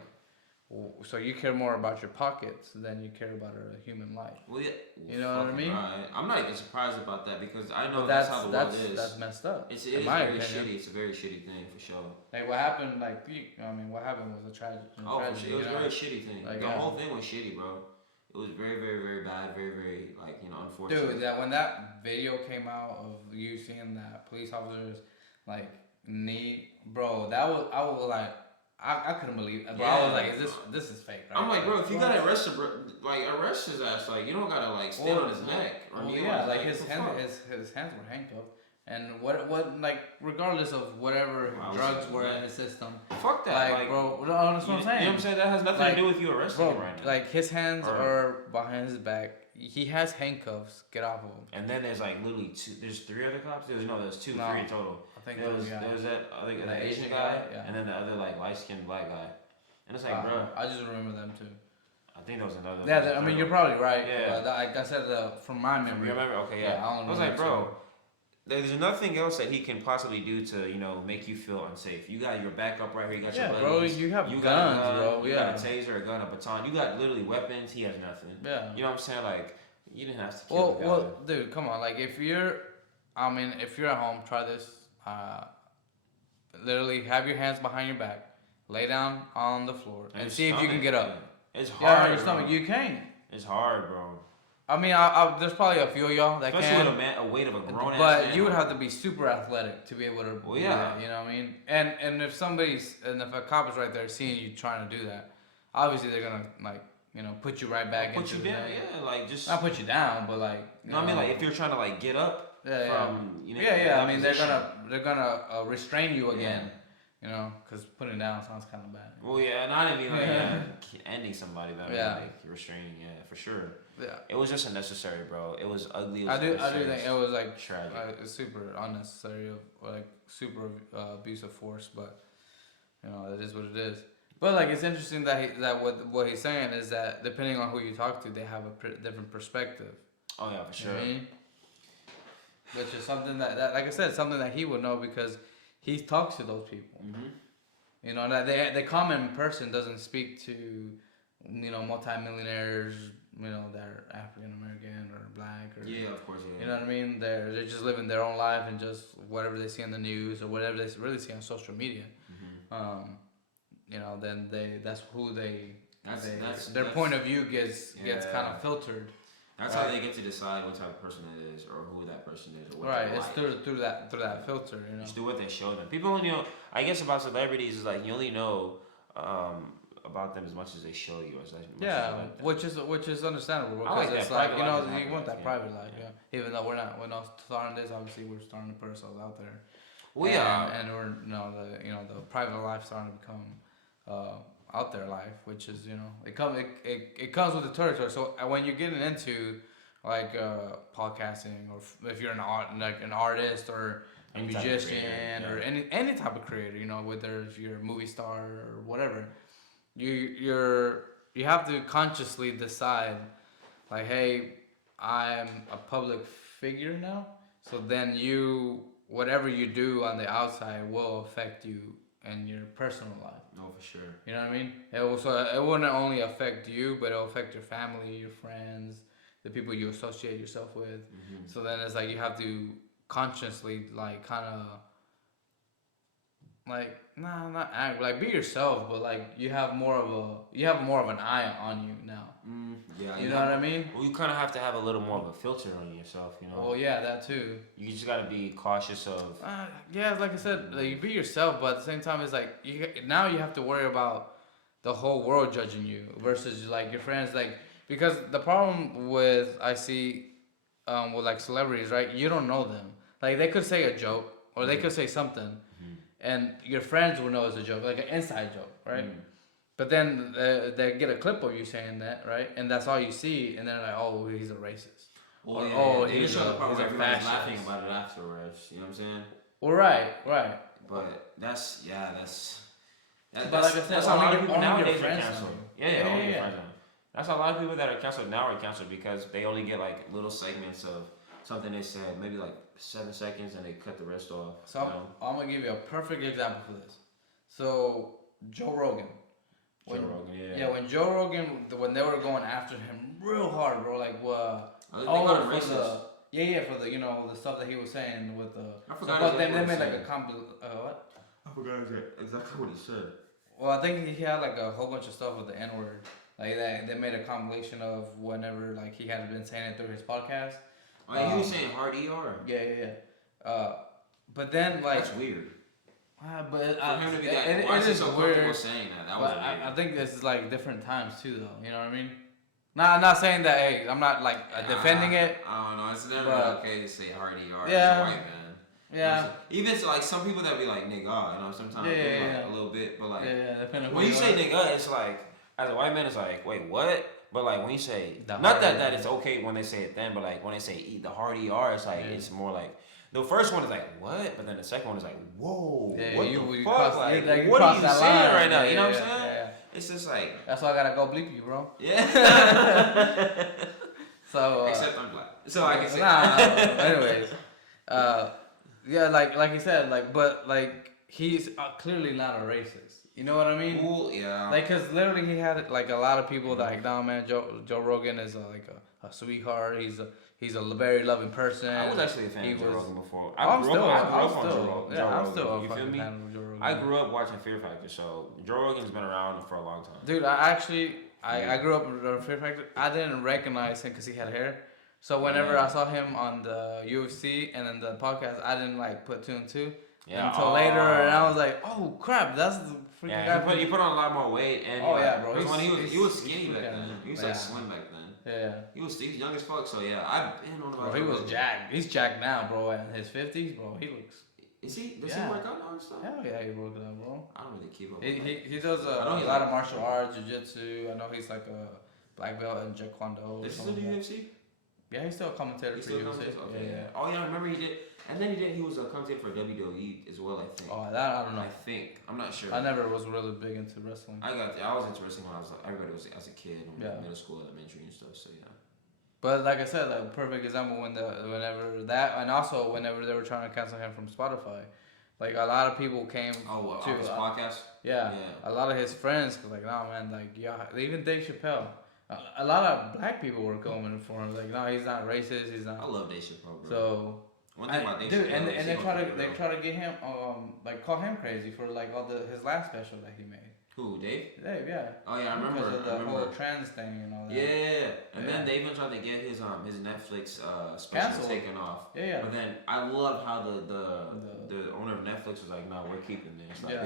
so you care more about your pockets than you care about a human life. Well, yeah. You know what I mean? Right. I'm not even surprised about that because I know But that's how the world is. That's messed up. It is in my very opinion. shitty. It's a very shitty thing for sure. Like what happened? What happened was a tragedy. Oh, for sure. It was a very shitty thing. Like, the yeah. whole thing was shitty, bro. It was very, very, very bad. Very, very unfortunate. Dude, when that video came out of you seeing that police officers bro, I was like, I couldn't believe it. Bro, I was like, this is fake, right? I'm like, bro, if you gotta arrest him, bro, like arrest his ass. Like you don't gotta like stand on his neck or kneel on his neck. his hands were handcuffed. And what like regardless of whatever drugs were in his system. Fuck that, like bro. That's what I'm saying. You know what I'm saying? That has nothing to do with you arresting him right now. Like his hands are behind his back. He has handcuffs. Get off of him. And then there's like literally two. There's three other cops. There's three total. I think there was that. I think the Asian guy, and then the other like light skinned black guy. And it's like, bro. I just remember them too. I think there was another. Yeah, I mean you're probably right. Yeah. Like I said, from my memory. You remember? Okay, yeah. I was like, bro. There's nothing else that he can possibly do to, make you feel unsafe. You got your backup right here. You got your buddies. You have guns, bro. You got a taser, a gun, a baton. You got literally weapons. He has nothing. Yeah. You know what I'm saying? Like, you didn't have to kill the guy. Well, dude, come on. Like, if you're at home, try this. Literally, have your hands behind your back. Lay down on the floor and see if you can get up. It's hard. Yeah, your stomach. You can't. It's hard, bro. I mean, there's probably a few of y'all that especially can. with a weight of a grown ass but man. you would have to be super athletic to be able to do that. You know what I mean? And if a cop is right there seeing you trying to do that, obviously they're gonna put you right back into you down. Yeah, like just not put you down, but like. I mean, like if you're trying to get up from. I mean, they're gonna restrain you again. Because putting down sounds kind of bad. Well, yeah, not even like ending somebody, but like restraining, for sure. Yeah. It was just unnecessary, bro. It was ugly. I do think it was like tragic, super unnecessary, or like super abusive force, but it is what it is. But like it's interesting that what he's saying is that depending on who you talk to, they have a different perspective. Oh yeah, for sure. Which is something that like I said, something that he would know because he talks to those people. Mm-hmm. That the common person doesn't speak to, multimillionaires, that are African American or black or. Yeah, of course. Yeah. You know what I mean? They're just living their own life and just whatever they see on the news or whatever they really see on social media. Mm-hmm. Then that's who their point of view gets kind of filtered. That's how they get to decide what type of person it is or who that person is. Or what it's through that filter, It's through what they show them. People only know. I guess about celebrities is like you only know about them as much as they show you. Which is understandable because like it's like you want that private life. Yeah. Even though we're not starting this, obviously we're starting to put ourselves out there. Well, and we're the private life starting to become out there life, which is it comes with the territory. So when you're getting into like podcasting, or if you're an artist or a musician or any type of creator, whether if you're a movie star or whatever, you have to consciously decide like, hey, I'm a public figure now, so then whatever you do on the outside will affect you in your personal life. No, for sure. You know what I mean? It wouldn't only affect you, but it'll affect your family, your friends, the people you associate yourself with. Mm-hmm. So then it's like you have to consciously like kind of like not act like be yourself, but like you have more of an eye on you now. Yeah, You know what I mean? Well, you kind of have to have a little more of a filter on yourself, you know. Well, yeah, that too. You just gotta be cautious of. Yeah, like I said, like, you be yourself, but at the same time, it's like now you have to worry about the whole world judging you versus like your friends, like because the problem with I see with like celebrities, right? You don't know them. Like they could say a joke or they could say something, and your friends will know it's a joke, like an inside joke, right? But then they get a clip of you saying that, right? And that's all you see, and they're like, "Oh, he's a racist." Well, Or, yeah, he's a everybody's fascist. laughing about it afterwards. You know what I'm saying? Well, right. But that's But like I said, that's how a lot of people only your nowadays are friends canceled. know. Yeah, only your friends know. That's how a lot of people that are canceled now are canceled because they only get like little segments of something they said, maybe like 7 seconds, and they cut the rest off. So I'm gonna give you a perfect example for this. So Joe Rogan. When Joe Rogan, when they were going after him real hard, bro, like they got him for racist. for the the stuff that he was saying with the. I forgot but they exactly made what he like a what? I forgot exactly what he said. Well, I think he had like a whole bunch of stuff with the N word. Like they made a compilation of whenever like he had been saying it through his podcast. Oh, yeah, he was saying hard ER. Yeah. But then like that's weird. But for him to be that, it why is he is so weird. comfortable saying that? That was weird. I think this is like different times too, though. You know what I mean? I'm not saying that. Hey, I'm not like defending it. I don't know. It's never okay to say hard ER as a white man. Yeah. Even to like some people that be like nigga, you know, sometimes like a little bit, but like depending when you say nigga, it's like as a white man, it's like wait what? But like when you say not that it's okay when they say it then, but like when they say the hard ER, it's like it's more like. The first one is like, what? But then the second one is like, whoa, what the fuck? Like, what are you saying right now? You know what I'm saying? Yeah. It's just like... That's why I gotta go bleep you, bro. Yeah. So... Except I'm black. So I can say anyways. Yeah, like you said, like, but, like, he's clearly not a racist. You know what I mean? Well, yeah. Like, cause literally he had, like, a lot of people that, like, nah, man, Joe Rogan is, like, a sweetheart. He's a very loving person. I was actually a fan of Joe Rogan before. I'm still on Joe Rogan. You feel me? I grew up watching Fear Factor, so Joe Rogan's been around for a long time. Dude, I grew up with Fear Factor. I didn't recognize him because he had hair. So whenever I saw him on the UFC and then the podcast, I didn't like put 2 and 2 until later, and I was like, oh crap, that's the freaking guy. He put on a lot more weight, and bro, he was skinny back then. He was like slim back then. Yeah. He was young as fuck, so yeah, I've been on about. Bro, he was jacked. He's jacked now, bro. In his 50s, bro, he looks. Is he? Does he work out now and stuff? Hell yeah, he works out, bro. I don't really keep up. He does a lot of martial arts, jiu-jitsu. I know he's like a black belt in Jeet Kune Do. Is he still do UFC? Yeah, he's still a commentator for UFC. Yeah. Oh yeah, I remember he did. And then he was a commentator for WWE as well, I think. Oh, that I don't know. I think. I'm not sure. I never was really big into wrestling. I was into wrestling when everybody was as a kid, middle school, elementary and stuff. So yeah. But like I said, like perfect example whenever that, and also whenever they were trying to cancel him from Spotify, like a lot of people came to his podcast. Yeah, a lot of his friends was like, "No, man, like even Dave Chappelle." A lot of black people were coming for him, like, "No, he's not racist. He's not." I love Dave Chappelle, bro. So. One thing about Dave Chappelle, and they try to get him like call him crazy for like all his last special that he made. Who, Dave? Dave, yeah. Oh yeah, I remember. Because of the whole trans thing and all that. Yeah, and then they even tried to get his Netflix special taken off. Yeah. But then I love how the owner of Netflix was like, "No, we're keeping this. Like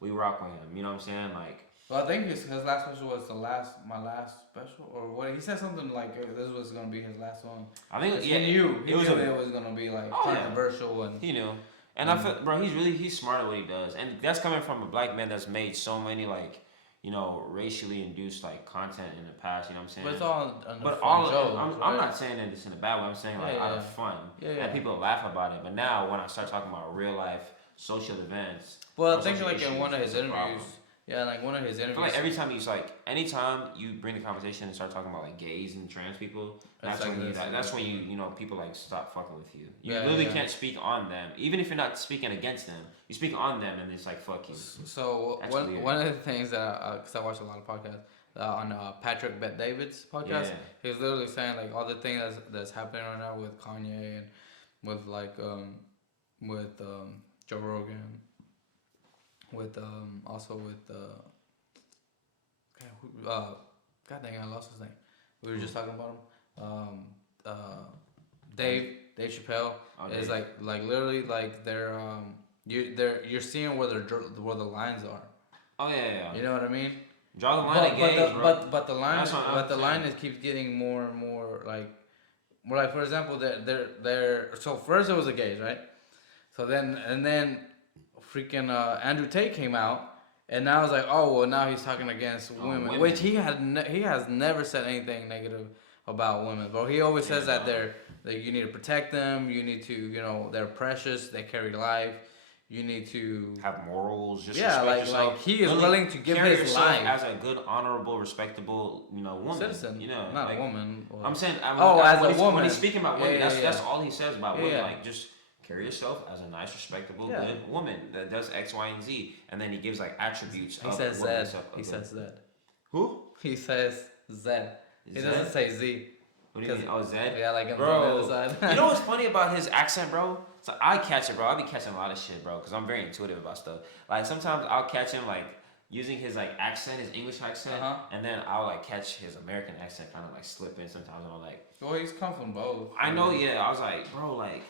we rock with him." You know what I'm saying? Like. Well, I think his last special was my last special, or what he said something like this was gonna be his last one. I think he knew it was gonna be like controversial and he knew. And I feel, bro, he's smart at what he does, and that's coming from a black man that's made so many like, you know, racially induced like content in the past. You know what I'm saying? But it's all I'm not saying that it's in a bad way. I'm saying like out of fun, and people laugh about it. But now when I start talking about real life social events, well, I think like in one of his interviews. Yeah, like one of his interviews. I feel like every time anytime you bring the conversation and start talking about like gays and trans people, that's when you know people like stop fucking with you. You literally can't speak on them, even if you're not speaking against them. You speak on them, and it's like fuck you. So one of the things that because I watch a lot of podcasts on Patrick Bet-David's podcast, he was literally saying like all the things that's happening right now with Kanye and with Joe Rogan, with also with God dang, I lost his name. We were just talking about him. Dave Chappelle is like literally like they're you're seeing where where the lines are. Oh yeah. You know what I mean? Draw the line at gays, bro. But the line is keeps getting more and more like for example they're so first it was the gays, right? So then freaking Andrew Tate came out. And now it's like, oh well, now he's talking against women, which he has never said anything negative about women, bro. He always says that you need to protect them, you need to, they're precious, they carry life, you need to have morals, just respect yourself. Like he is willing to give his life as a good, honorable, respectable, woman, citizen, not like, a woman. I'm saying, as a woman, when he's speaking about women, that's all he says about women, yeah. like just. Carry yourself as a nice, respectable, good woman that does X, Y, and Z, and then he gives like attributes. He says Z. He says Z. Who? He says Z. He doesn't say Z. What do you mean? Oh, Z? Yeah, like on the bro. other side. You know what's funny about his accent, bro? So I catch it, bro. I be catching a lot of shit, bro, because I'm very intuitive about stuff. Like sometimes I'll catch him like using his like accent, his English accent, and then I'll like catch his American accent kind of like slip in sometimes, and I'm like, well, he's come from both. I know, yeah. I was like, bro, like.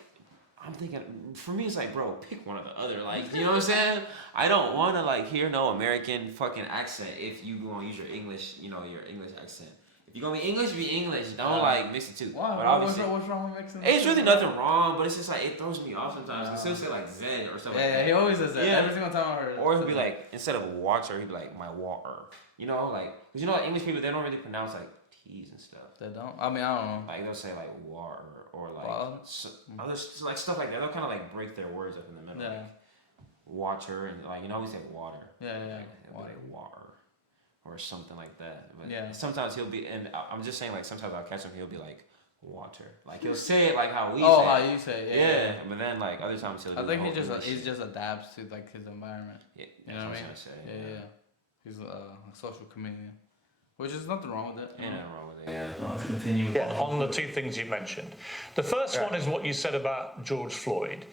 I'm thinking, for me, it's like, bro, pick one or the other. Like, you know what I'm saying? I don't want to, like, hear no American fucking accent if you going to use your English, your English accent. If you're going to be English. Don't, like, mix the two. Why? But What's wrong with mixing the It's two? really nothing wrong, but it's just, like, it throws me off sometimes. Because he'll say, like, Z or something like that. Yeah, he always says that. Every single time I heard it. Or he'll be like, instead of water, he'll be like, my water. Because, like, English people, they don't really pronounce, like, T's and stuff. They don't? I mean, I don't know. Like, they'll say, like, water. Or like other like stuff like that. They'll kind of like break their words up in the middle. Yeah. Like water and like we say water. Yeah. Like water or something like that. But yeah. Sometimes he'll be, and I'm just saying like sometimes I'll catch him. He'll be like water. Like he'll say it like how we say. Oh, how you say it. Yeah. But then like other times he'll. I think he just adapts to like his environment. Yeah. You know what I mean? Yeah. He's a social chameleon. Which is nothing wrong with it. Yeah, nothing wrong with it. Yeah. Let's continue. On the two things you mentioned. The first one is what you said about George Floyd.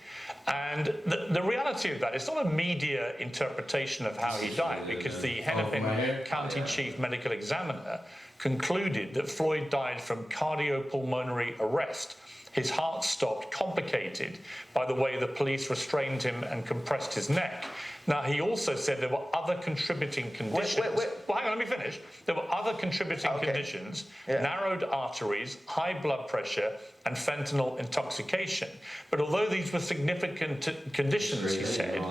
And the reality of that, it's not a media interpretation of how he died, because the Hennepin County Chief Medical Examiner concluded that Floyd died from cardiopulmonary arrest. His heart stopped, complicated by the way the police restrained him and compressed his neck. Now, he also said there were other contributing conditions. Wait. Well, hang on, let me finish. There were other contributing conditions, narrowed arteries, high blood pressure, and fentanyl intoxication. But although these were significant conditions, he said,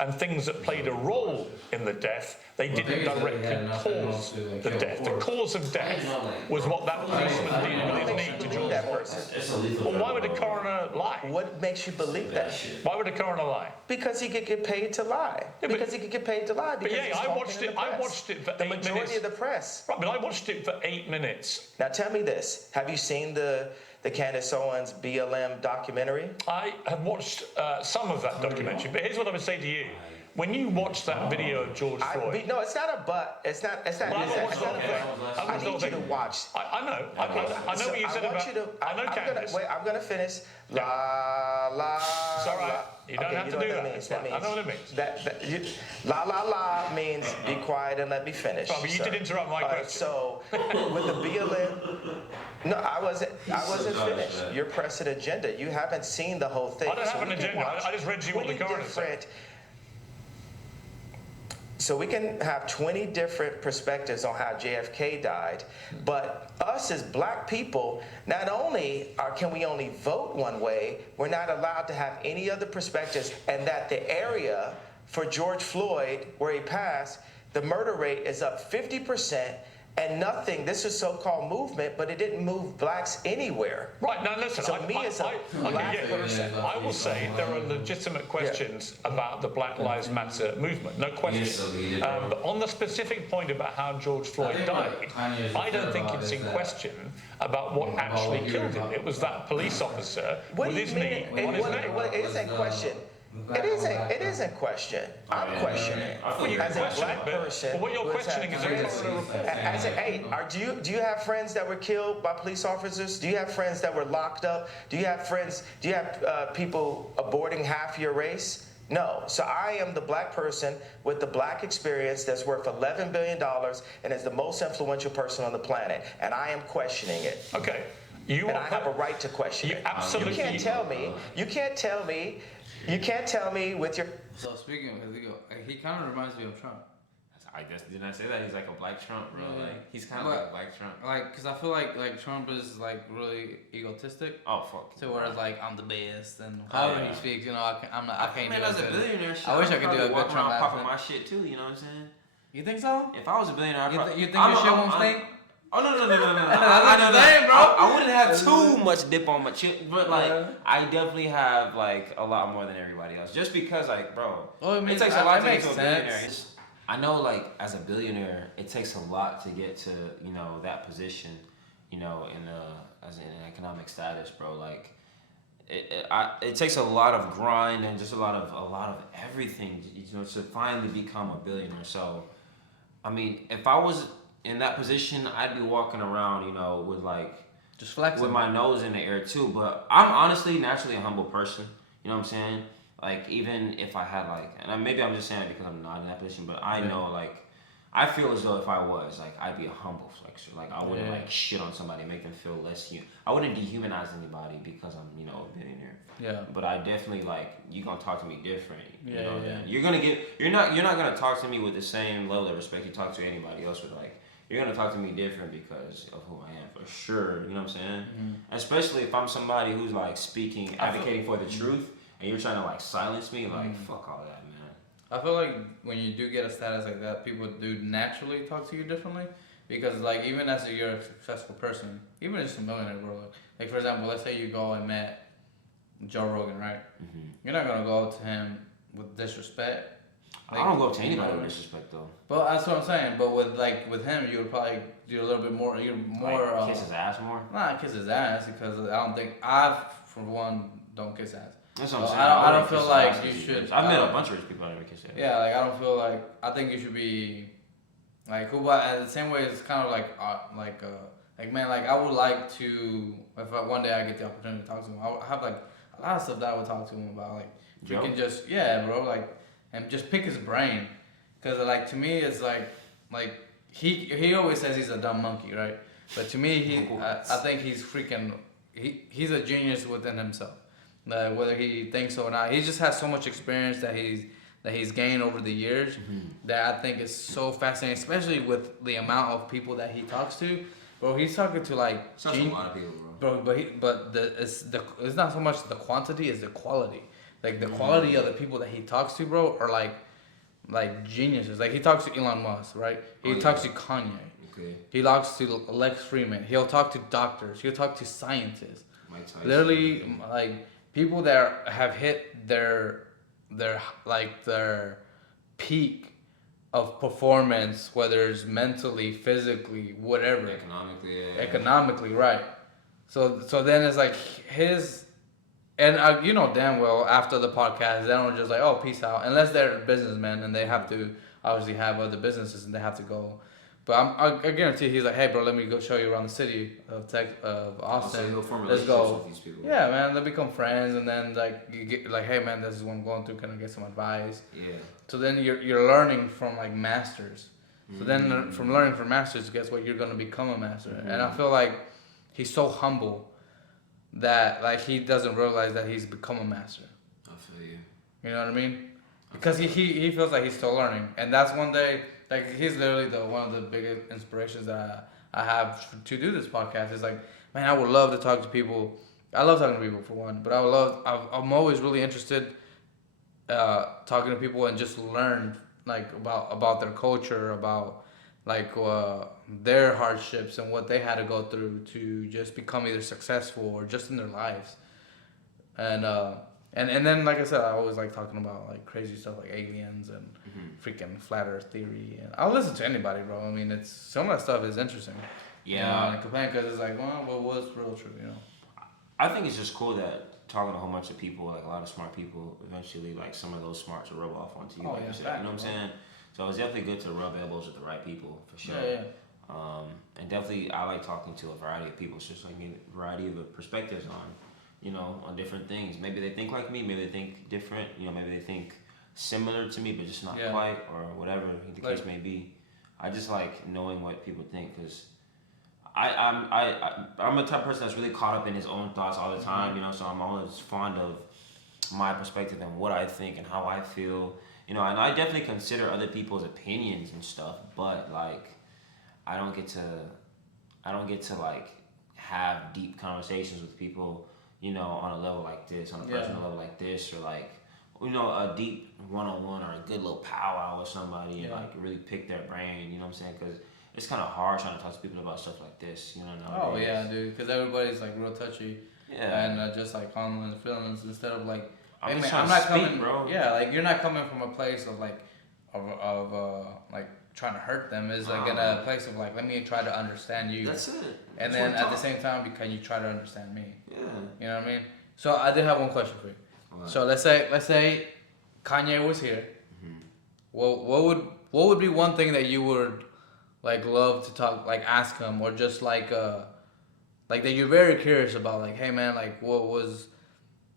and things that played a role in the death, they didn't directly cause the death. The cause of death was what that policeman did with his knee to George Floyd. Well, why would a coroner lie? What makes you believe that? Why would a coroner lie? Because he could get paid to lie. Yeah, because he could get paid to lie. But yeah, I watched it for 8 minutes. The majority of the press. Right, but I watched it for 8 minutes. Now tell me this: have you seen the Candace Owens BLM documentary? I have watched some of that documentary, but here's what I would say to you. When you watch that video of George Floyd... No, it's not a but. It's not a but. I need you to watch. I know. I know what you said about... I know Candace. I'm going to finish. La, la, It's all right. la. You don't have to do that. I know what it means. La, la, la means be quiet and let me finish. But you did interrupt my question. So, with the BLM... No, I wasn't finished. You're pressing agenda. You haven't seen the whole thing. I don't have an agenda. I just read to you what the coroner said. So we can have 20 different perspectives on how JFK died, but us as black people, not only can we only vote one way, we're not allowed to have any other perspectives, and that the area for George Floyd, where he passed, the murder rate is up 50%, and nothing, this is so-called movement, but it didn't move blacks anywhere. Right, now listen, so as a black person, I will say there are legitimate questions about the Black Lives Matter movement, no question. But on the specific point about how George Floyd died, I don't think it's in question about what actually killed him. It was that police officer with his knee on his neck. Well, it is in question. It isn't question. I'm questioning. Well, you As can a question black it, but person, what you're who has questioning had is a friends- criminal report. as a, hey, do you have friends that were killed by police officers? Do you have friends that were locked up? Do you have friends? Do you have people aborting half your race? No. So I am the black person with the black experience that's worth $11 billion and is the most influential person on the planet, and I am questioning it. Okay. And I have a right to question You it. absolutely- You can't tell me. You can't tell me with your. So speaking of illegal, he kind of reminds me of Trump. I guess didn't I say that he's like a black Trump, bro? Yeah. Like he's kind of like a black Trump. Like, cause I feel like Trump is like really egotistic. Oh fuck. So where it's like I'm the best and however he speaks, you know, I can't Man, do as it. a billionaire, shit, I wish I could probably do a good walk Trump around popping accent. my shit too. You know what I'm saying? You think so? If I was a billionaire, I'd probably. You think your shit won't stink? Oh no! That's what I'm saying, bro. I wouldn't have too much dip on my chip, but like Yeah. I definitely have like a lot more than everybody else. Just because, like, bro, Well, I mean, it takes a lot it to get makes to a sense. billionaire. I know, like, as a billionaire, it takes a lot to get to that position, as in an economic status, bro. Like, it takes a lot of grind and just a lot of everything, to finally become a billionaire. So, I mean, if I was in that position, I'd be walking around, with like Just flexing. with my nose in the air too. But I'm honestly naturally a humble person. You know what I'm saying? Like, even if I had like, and maybe I'm just saying it because I'm not in that position, but I know, like, I feel as though if I was, like, I'd be a humble flexer. Like, I wouldn't like shit on somebody, make them feel less human. I wouldn't dehumanize anybody because I'm, a billionaire. Yeah. But I definitely, like, you gonna talk to me different. Yeah. You're not gonna talk to me with the same level of respect you talk to anybody else with. Like, you're gonna talk to me different because of who I am, for sure. You know what I'm saying? Mm-hmm. Especially if I'm somebody who's like speaking, advocating for the truth, and you're trying to like silence me. Like, fuck all that, man. I feel like when you do get a status like that, people do naturally talk to you differently. Because, like, even as you're a successful person, even just a millionaire, bro. Like, for example, let's say you go and met Joe Rogan, right? Mm-hmm. You're not going to go to him with disrespect. Like, I don't go up to anybody with disrespect, though. But that's what I'm saying. But with him, you would probably do a little bit more. You're more. Like, kiss his ass more? Not kiss his ass, because I don't think for one, don't kiss ass. That's what I'm saying. I don't feel like you should. I've met a bunch of rich people I never kiss ass. Yeah, like, I don't feel like. I think you should be. Like, cool, but the same way, it's kind of like, man, like, I would like to, one day I get the opportunity to talk to him, I would have, like, a lot of stuff that I would talk to him about, like, we can just, bro, like, and just pick his brain, because, like, to me, it's like, he always says he's a dumb monkey, right, but to me, I think he's freaking, he's a genius within himself, whether he thinks so or not, he just has so much experience that he's gained over the years, that I think is so fascinating, especially with the amount of people that he talks to. Bro, he's talking to like a lot of people, bro. It's not so much the quantity as the quality. Like, the quality of the people that he talks to, bro, are like geniuses. Like, he talks to Elon Musk, right? He talks to Kanye. Okay. He talks to Lex Fridman. He'll talk to doctors. He'll talk to scientists. Literally, like, people that have hit their peak of performance, whether it's mentally, physically, whatever. Economically, right. So then it's like and damn well after the podcast, they don't just like, oh, peace out, unless they're businessmen and they have to obviously have other businesses and they have to go. But I guarantee he's like, hey, bro, let me go show you around the city of Austin. Let's go. With these people. Yeah, man, they become friends, and then like you get like, hey, man, this is what I'm going through. Can I get some advice? Yeah. So then you're learning from like masters. So then from learning from masters, guess what? You're gonna become a master. Mm-hmm. And I feel like he's so humble that like he doesn't realize that he's become a master. I feel you. You know what I mean? Because he feels like he's still learning, and that's one day. Like, he's literally one of the biggest inspirations that I have to do this podcast. It's like, man, I would love to talk to people. I love talking to people, for one, but I'm always really interested talking to people and just learn like about their culture, about like their hardships and what they had to go through to just become either successful or just in their lives. And then, like I said, I always like talking about like crazy stuff like aliens and freaking flat Earth theory. And I'll listen to anybody, bro. I mean, it's some of that stuff is interesting. Yeah. And because it's like, well, what's real true, I think it's just cool that talking to a whole bunch of people, like a lot of smart people, eventually like some of those smarts will rub off onto you. Oh, Like yeah, you said, fact, you know what I'm saying? So it's definitely good to rub elbows with the right people for sure. Yeah, And definitely I like talking to a variety of people. It's just like a variety of perspectives on, you know, on different things. Maybe they think like me, maybe they think different, you know, maybe they think similar to me, but just not Yeah. quite, or whatever the Like- case may be. I just like knowing what people think, because I'm a type of person that's really caught up in his own thoughts all the time, you know, so I'm always fond of my perspective and what I think and how I feel, you know, and I definitely consider other people's opinions and stuff, but like I don't get to like have deep conversations with people, you know, on a level like this, on a personal level like this, or like, you know, a deep one-on-one or a good little powwow with somebody and like really pick their brain, you know what I'm saying? Because it's kind of hard trying to talk to people about stuff like this, you know. Nowadays. Oh yeah, dude. Because everybody's like real touchy. Yeah. And just like online feelings instead of like, I'm hey, just man, trying I'm to not speak, coming, bro. Yeah, like you're not coming from a place of like, like trying to hurt them. It's like in a place of like, let me try to understand you. That's it. And That's then what at I'm the same time, can you try to understand me? Yeah. You know what I mean? So I did have one question for you. Right. So let's say Kanye was here. Well, what would be one thing that you would like love to talk, like ask him, or just like that you're very curious about, like, hey man, like what was,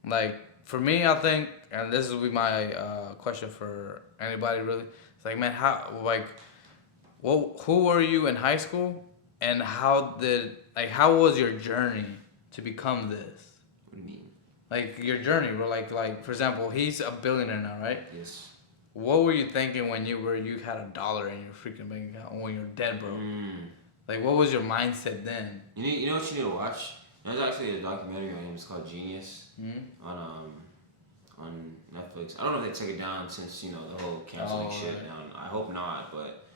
like for me, I think, and this will be my question for anybody really. It's like, man, who were you in high school, and how was your journey to become this? What do you mean? Like your journey, bro. Like for example, he's a billionaire now, right? Yes. What were you thinking when you had $1 in your freaking bank account when you're dead, bro? Like, what was your mindset then? You know what you need to watch? There's actually a documentary on him. It's called Genius on Netflix. I don't know if they took it down since, you know, the whole canceling shit right. down. I hope not, but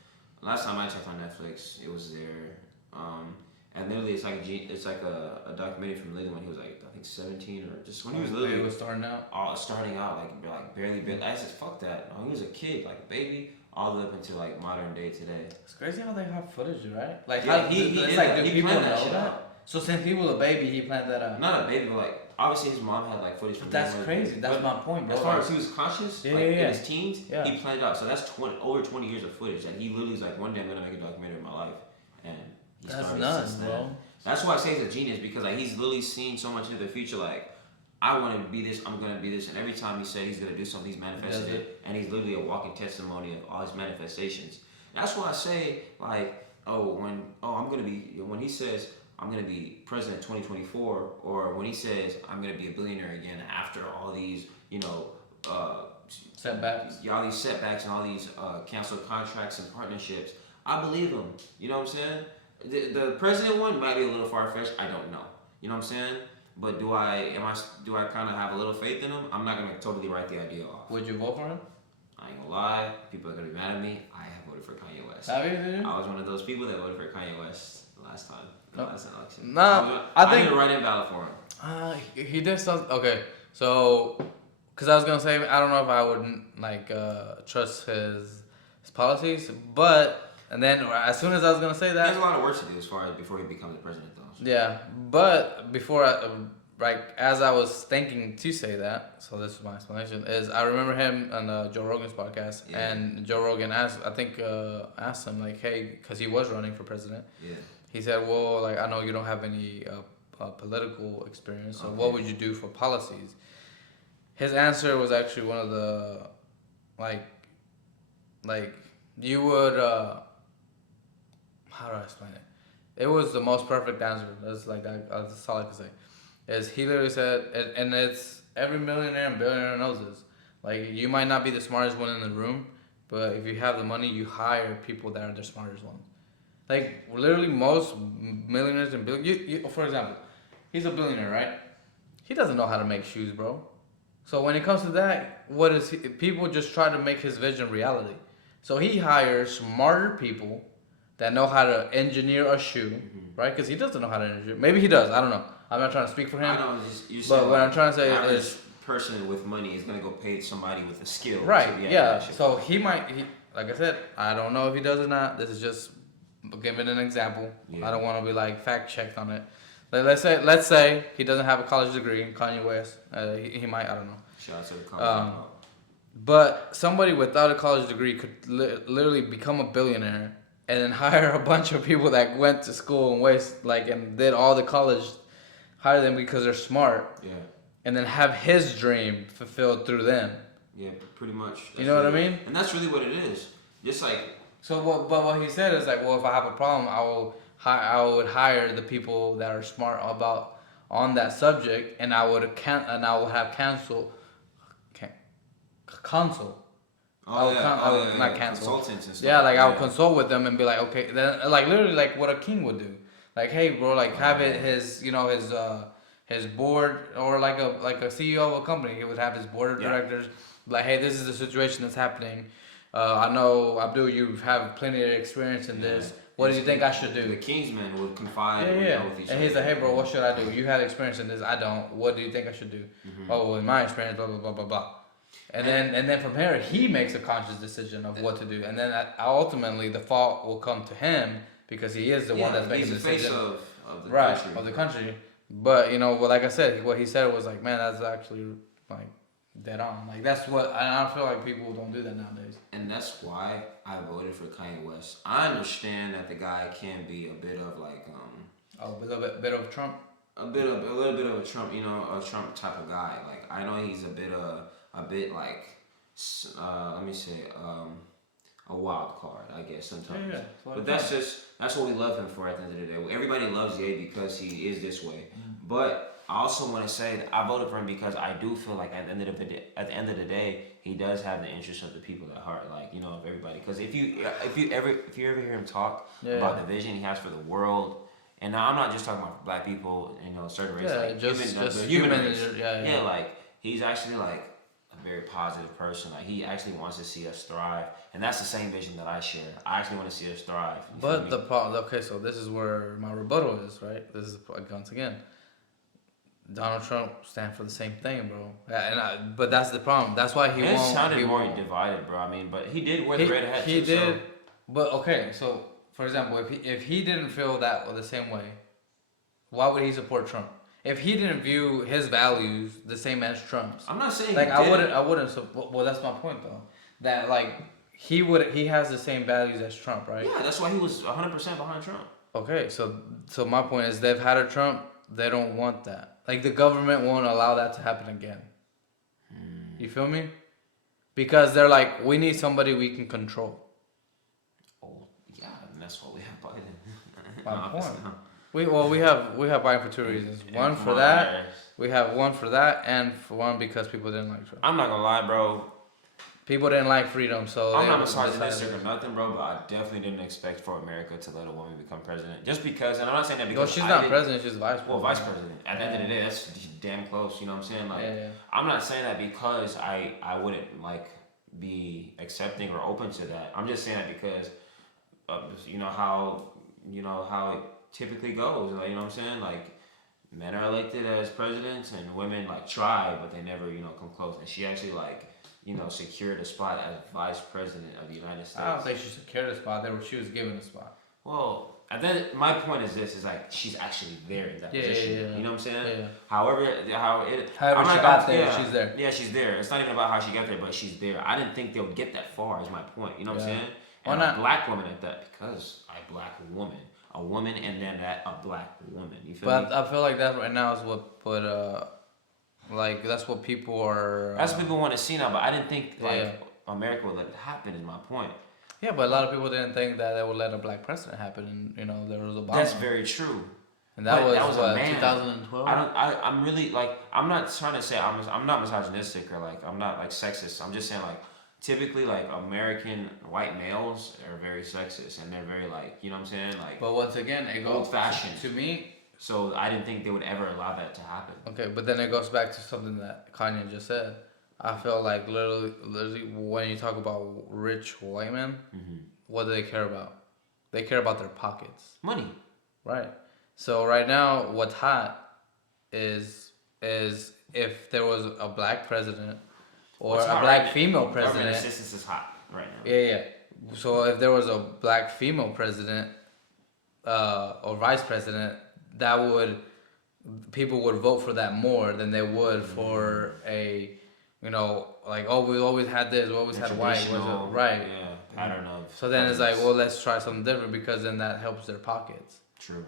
last time I checked on Netflix, it was there. And literally, it's like a documentary from literally when he was like, I think 17, or just when he was literally starting out. starting out, like barely. I said, fuck that. He was a kid, like a baby, all the way up into like modern day today. It's crazy how they have footage, right? Like, Yeah, how, he it's did like, that. do He people planned that know shit that? out. So since he was a baby, he planned that out. Not a baby, but like obviously his mom had like footage from. That's him. crazy. That's my point, bro. As far as he was conscious, Yeah, like yeah, yeah. in his teens, Yeah. he planned out. So that's over 20 years of footage. And he literally was like, one day I'm gonna make a documentary of my life, and he That's started nuts, since bro. then. That's why I say he's a genius, because like he's literally seen so much into the future. Like, I want to be this, I'm gonna be this, and every time he says he's gonna do something, he's manifested it, and he's literally a walking testimony of all his manifestations. That's why I say like, when he says I'm gonna be president 2024, or when he says I'm gonna be a billionaire again after all these, you know, Setbacks. all these setbacks and all these canceled contracts and partnerships, I believe him. You know what I'm saying? The president one might be a little far fetched. I don't know. You know what I'm saying? But do I kind of have a little faith in him? I'm not gonna totally write the idea off. Would you vote for him? I ain't gonna lie. People are gonna be mad at me. I have voted for Kanye West. Have you? Did you? I was one of those people that voted for Kanye West last time. The last election. Nah, I I think did a write-in ballot for him. He did something. Okay, so because I was gonna say I don't know if I would trust his policies, but and then as soon as I was gonna say that, There's a lot of work to do before he becomes the president, though. So. yeah. But before as I was thinking to say that, so this is my explanation. Is I remember him on Joe Rogan's podcast, Yeah. and Joe Rogan asked him like, hey, because he was running for president. Yeah. He said, well, like, I know you don't have any political experience, so what would you do for policies? His answer was actually one of the, like you would, how do I explain it? It was the most perfect answer. That's that's all I can say. Is he literally said, and it's every millionaire and billionaire knows this. Like, you might not be the smartest one in the room, but if you have the money, you hire people that are the smartest ones. Like, literally most millionaires and billionaires, for example, he's a billionaire, right? He doesn't know how to make shoes, bro. So when it comes to that, people just try to make his vision reality. So he hires smarter people that know how to engineer a shoe, right? Because he doesn't know how to engineer. Maybe he does. I don't know. I'm not trying to speak for him. I know. But what I'm trying to say average is, person with money is gonna go pay somebody with a skill. right? to be Yeah. that shit. So like I said, I don't know if he does or not. This is just giving an example. Yeah. I don't want to be like fact checked on it. Like, let's say he doesn't have a college degree. Kanye West, he might. I don't know. Shout out to the college. But somebody without a college degree could literally become a billionaire and then hire a bunch of people that went to school and did all the college, hire them because they're smart. Yeah. And then have his dream fulfilled through them. Yeah, pretty much. You know what I mean? And that's really what it is. Just like. So what he said is like, well, if I have a problem, I would hire the people that are smart on that subject, and I will have consult. Not cancel. Consultants and stuff. Yeah, like I would consult with them and be like, okay, then like literally like what a king would do. Like, hey, bro, like have it his board or like a CEO of a company. He would have his board of directors. Like, hey, this is the situation that's happening. I know, Abdul, you have plenty of experience in this. What do you think I should do? The Kingsmen would confide with each other. And he's like, hey, bro, what should I do? You have experience in this. I don't. What do you think I should do? Mm-hmm. Oh, well, in my experience, blah, blah, blah, blah, blah. And then from here, he makes a conscious decision of what to do. And then ultimately, the fault will come to him because he is the one that's making the decision. He's the face of the country. Of the country. But, like I said, what he said was like, man, that's actually like dead on. Like, that's what, I don't feel like people don't do that nowadays. And that's why I voted for Kanye West. I understand that the guy can be a bit of like, a little bit of Trump? A little bit of a Trump, a Trump type of guy. Like, I know he's a bit like, let me say, a wild card, I guess, sometimes. Yeah. But that's what we love him for at the end of the day. Everybody loves Ye because he is this way. Mm. But I also want to say that I voted for him because I do feel like at the end of the day, he does have the interest of the people at heart, like, of everybody. Because if you ever hear him talk about the vision he has for the world, and now I'm not just talking about black people, certain race, like just human race. Yeah, like he's actually like a very positive person. Like he actually wants to see us thrive, and that's the same vision that I share. I actually want to see us thrive. But the problem, okay, so this is where my rebuttal is, right? This is once again, Donald Trump stand for the same thing, bro. But that's the problem. That's why he won't. It sounded more divided, bro. I mean, but he did wear the red hat. He did, but okay. So, for example, if he didn't feel that the same way, why would he support Trump? If he didn't view his values the same as Trump's, I'm not saying like I wouldn't. Well, that's my point though. That like he has the same values as Trump, right? Yeah, that's why he was 100% behind Trump. Okay, so my point is they've had a Trump. They don't want that. Like, the government won't allow that to happen again. You feel me? Because they're like, we need somebody we can control. Oh, yeah, and that's what we have Biden. My point. We have Biden for two reasons. One for that. We have one for that, and for one because people didn't like Trump. I'm not gonna lie, bro. People didn't like freedom, so I'm not misogynistic or nothing, bro. But I definitely didn't expect for America to let a woman become president, just because. And I'm not saying that because she's not president; she's vice president. Well, vice president. At the end of the day, that's damn close. You know what I'm saying? Like, I'm not saying that because I wouldn't like be accepting or open to that. I'm just saying that because, how it typically goes. Like, you know what I'm saying? Like, men are elected as presidents, and women like try, but they never come close. And she actually secured a spot as vice president of the United States. I don't think she secured a spot. She was given a spot. Well, and then my point is like she's actually there in that position. Yeah. You know what I'm saying? Yeah. However she got there, she's there. Yeah, she's there. It's not even about how she got there, but she's there. I didn't think they would get that far. Is my point. You know what I'm saying? Why and not? A black woman at that, because a black woman, and then a black woman. You feel me? But I feel like that right now is like that's what people are. That's what people want to see now, but I didn't think America would let it happen. Is my point. Yeah, but a lot of people didn't think that they would let a black president happen, and there was Obama. That's very true. And that was what, 2012. I'm really like I'm not trying to say I'm not misogynistic or like I'm not like sexist. I'm just saying like typically like American white males are very sexist and they're very like what I'm saying like. But once again, it goes old-fashioned to me. So I didn't think they would ever allow that to happen. Okay, but then it goes back to something that Kanye just said. I feel like literally when you talk about rich white men, what do they care about? They care about their pockets. Money. Right. So right now, what's hot is if there was a black president or a black female president. Government assistance is hot right now. Yeah. So if there was a black female president or vice president, that would people would vote for that more than they would for a, you know, like, oh, we always had this, we always had white, Traditional, right? Yeah, pattern of. So then it's like, well, let's try something different because then that helps their pockets. True.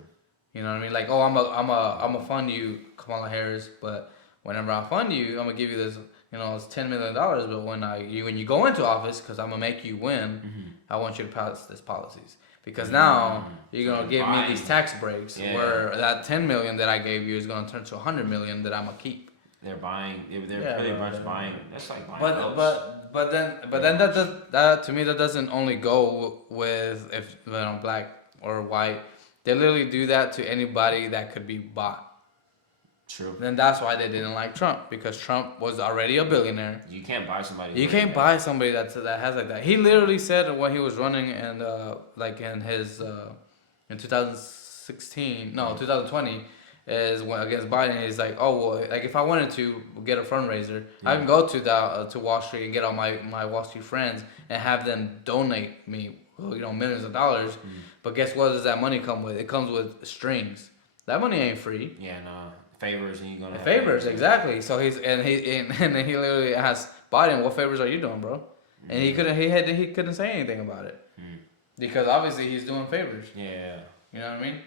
You know what I mean? Like, oh, I'm a fund you, Kamala Harris, but whenever I fund you, I'm gonna give you this, you know, it's $10 million. But when you go into office, because I'm gonna make you win, I want you to pass these policies. Because now you're gonna give me these tax breaks, where that 10 million that I gave you is gonna turn to 100 million that I'm gonna keep. They're buying. They're pretty much buying. That's like buying votes. But then that to me that doesn't only go with if you know black or white. They literally do that to anybody that could be bought. True. Then that's why they didn't like Trump, because Trump was already a billionaire. You can't buy somebody. You can't buy somebody that has like that. He literally said when he was running and like in his in 2020 is when against Biden. He's like, oh well, like if I wanted to get a fundraiser, I can go to Wall Street and get all my Wall Street friends and have them donate me, you know, millions of dollars. But guess what does that money come with? It comes with strings. That money ain't free. Yeah, no. Favors and you gonna have favors, exactly. So he literally asked Biden, "What favors are you doing, bro?" And he couldn't say anything about it because obviously he's doing favors. Yeah. You know what I mean?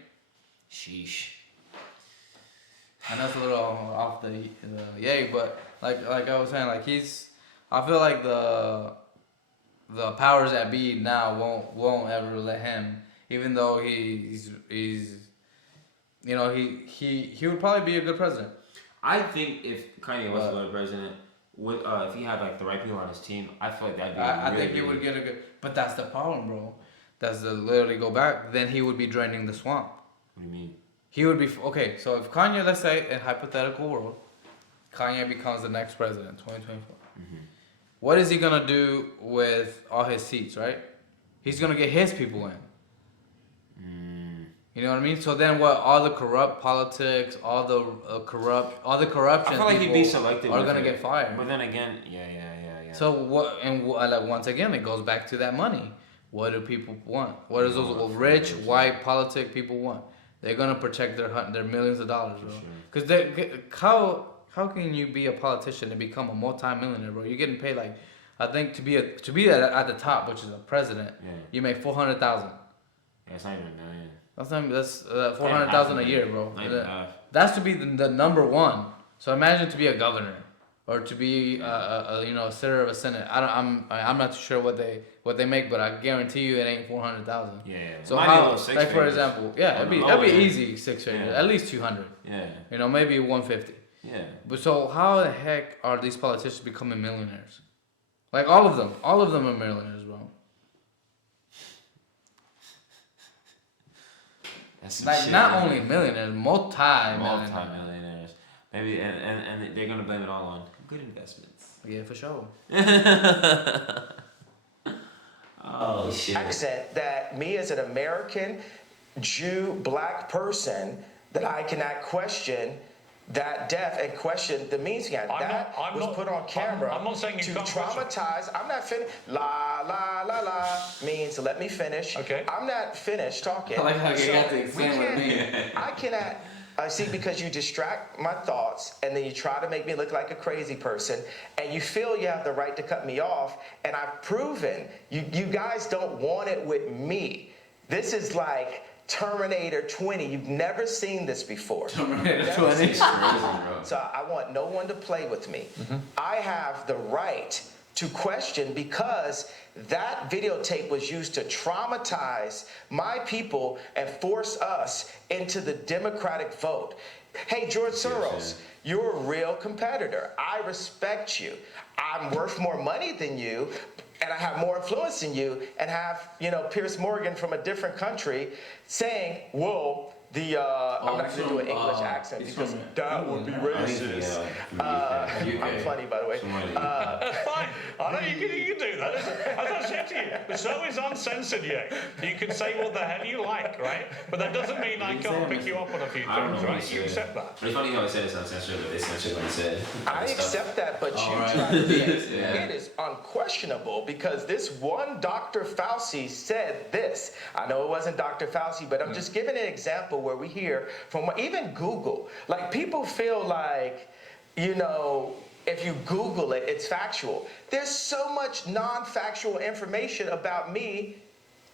Sheesh. And that's a little off the yay, but like I was saying, like I feel like the powers that be now won't ever let him, even though he's you know, he would probably be a good president. I think if Kanye was a good president, if he had like the right people on his team, I feel like that'd be. I think he would get a good. But that's the problem, bro. That's the literally go back. Then he would be draining the swamp. What do you mean? He would be okay. So if Kanye, let's say, in hypothetical world, Kanye becomes the next president, 2024. What is he gonna do with all his seats? Right? He's gonna get his people in. You know what I mean? So then, what? All the corrupt politics, all the corruption. I feel like he'd be selective. Are gonna get fired. But then again, yeah. So what? And like once again, it goes back to that money. What do people want? What does those rich white politic people want? They're gonna protect their millions of dollars, bro. Because how can you be a politician and become a multi-millionaire, bro? You're getting paid like, I think to be at the top, which is a president, you make $400,000. Yeah, it's not even a million. That's $400,000 a year, bro. That's to be the number one. So imagine to be a governor, or to be a senator of a senate. I'm not too sure what they make, but I guarantee you it ain't 400,000. Yeah. So how, like for example, that'd be easy 6 figures, at least 200. Yeah. You know, maybe 150. Yeah. But so how the heck are these politicians becoming millionaires? Like all of them are millionaires, bro. Like shit, not only millionaires, multi-millionaires. Maybe and they're gonna blame it all on good investments. Yeah, for sure. Oh shit. Accent that me as an American, Jew, black person, that I cannot question that death and question the means behind that was put on camera. I'm not saying you to can't traumatize. I'm not finished. La la la la means let me finish. Okay. I'm not finished talking. I like how you got to explain what it means. I cannot. See, because you distract my thoughts and then you try to make me look like a crazy person and you feel you have the right to cut me off, and I've proven you guys don't want it with me. This is like Terminator 20. You've never seen this before. Terminator 20. So I want no one to play with me. I have the right to question because that videotape was used to traumatize my people and force us into the Democratic vote. Hey, George Soros, you're a real competitor. I respect you. I'm worth more money than you, and I have more influence than you, and have, Piers Morgan from a different country saying, whoa, I'm not going to do an English accent because that would be racist. I'm funny, by the way. Fine. I know you can do that. As I said to you, the show is uncensored yet. You can say what the hell you like, right? But that doesn't mean I can't pick you up on a few things, right? You accept that. It's funny how I said it's uncensored, but they censored what he said. I accept that, but you try to be it is unquestionable because this one Dr. Fauci said this. I know it wasn't Dr. Fauci, but I'm just giving an example example where we hear from even Google, like people feel like, you know, if you Google it, it's factual. There's so much non-factual information about me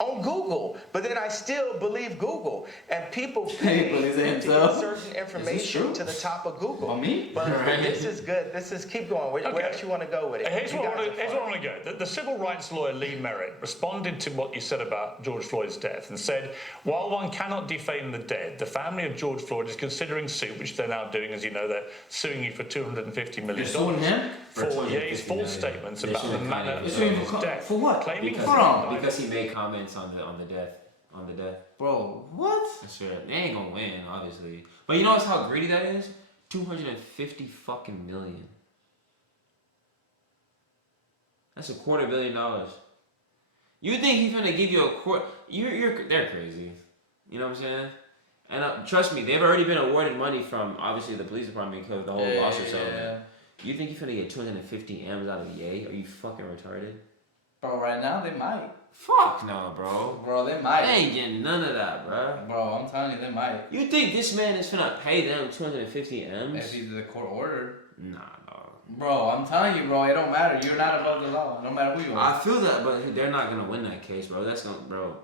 on Google, but then I still believe Google, and people pay to get certain information to the top of Google. On me? But this is good. This is keep going. Where else you want to go with it? Here's where I want to go. The civil rights lawyer Lee Merritt responded to what you said about George Floyd's death and said, while one cannot defame the dead, the family of George Floyd is considering suit, which they're now doing, as you know, they're suing you for $250 million. You're suing him? For his false statements about the manner of his death. For what? Claiming because he made comments on the death. Bro, what? Sure, they ain't gonna win, obviously. But you know how greedy that is? 250 fucking million. That's $250 million. You think he's gonna give you a quarter? They're crazy. You know what I'm saying? And trust me, they've already been awarded money from obviously the police department because of the whole lawsuit settlement. You think you're gonna get 250 M's out of Ye? Are you fucking retarded? Bro, right now they might. Fuck no, bro. Bro, they might. They ain't getting none of that, bro. Bro, I'm telling you, they might. You think this man is finna pay them 250 M's? If he's the court order. Nah, dog. Bro, I'm telling you, bro, it don't matter. You're not above the law, no matter who you are. I feel that, but they're not gonna win that case, bro. That's not, bro.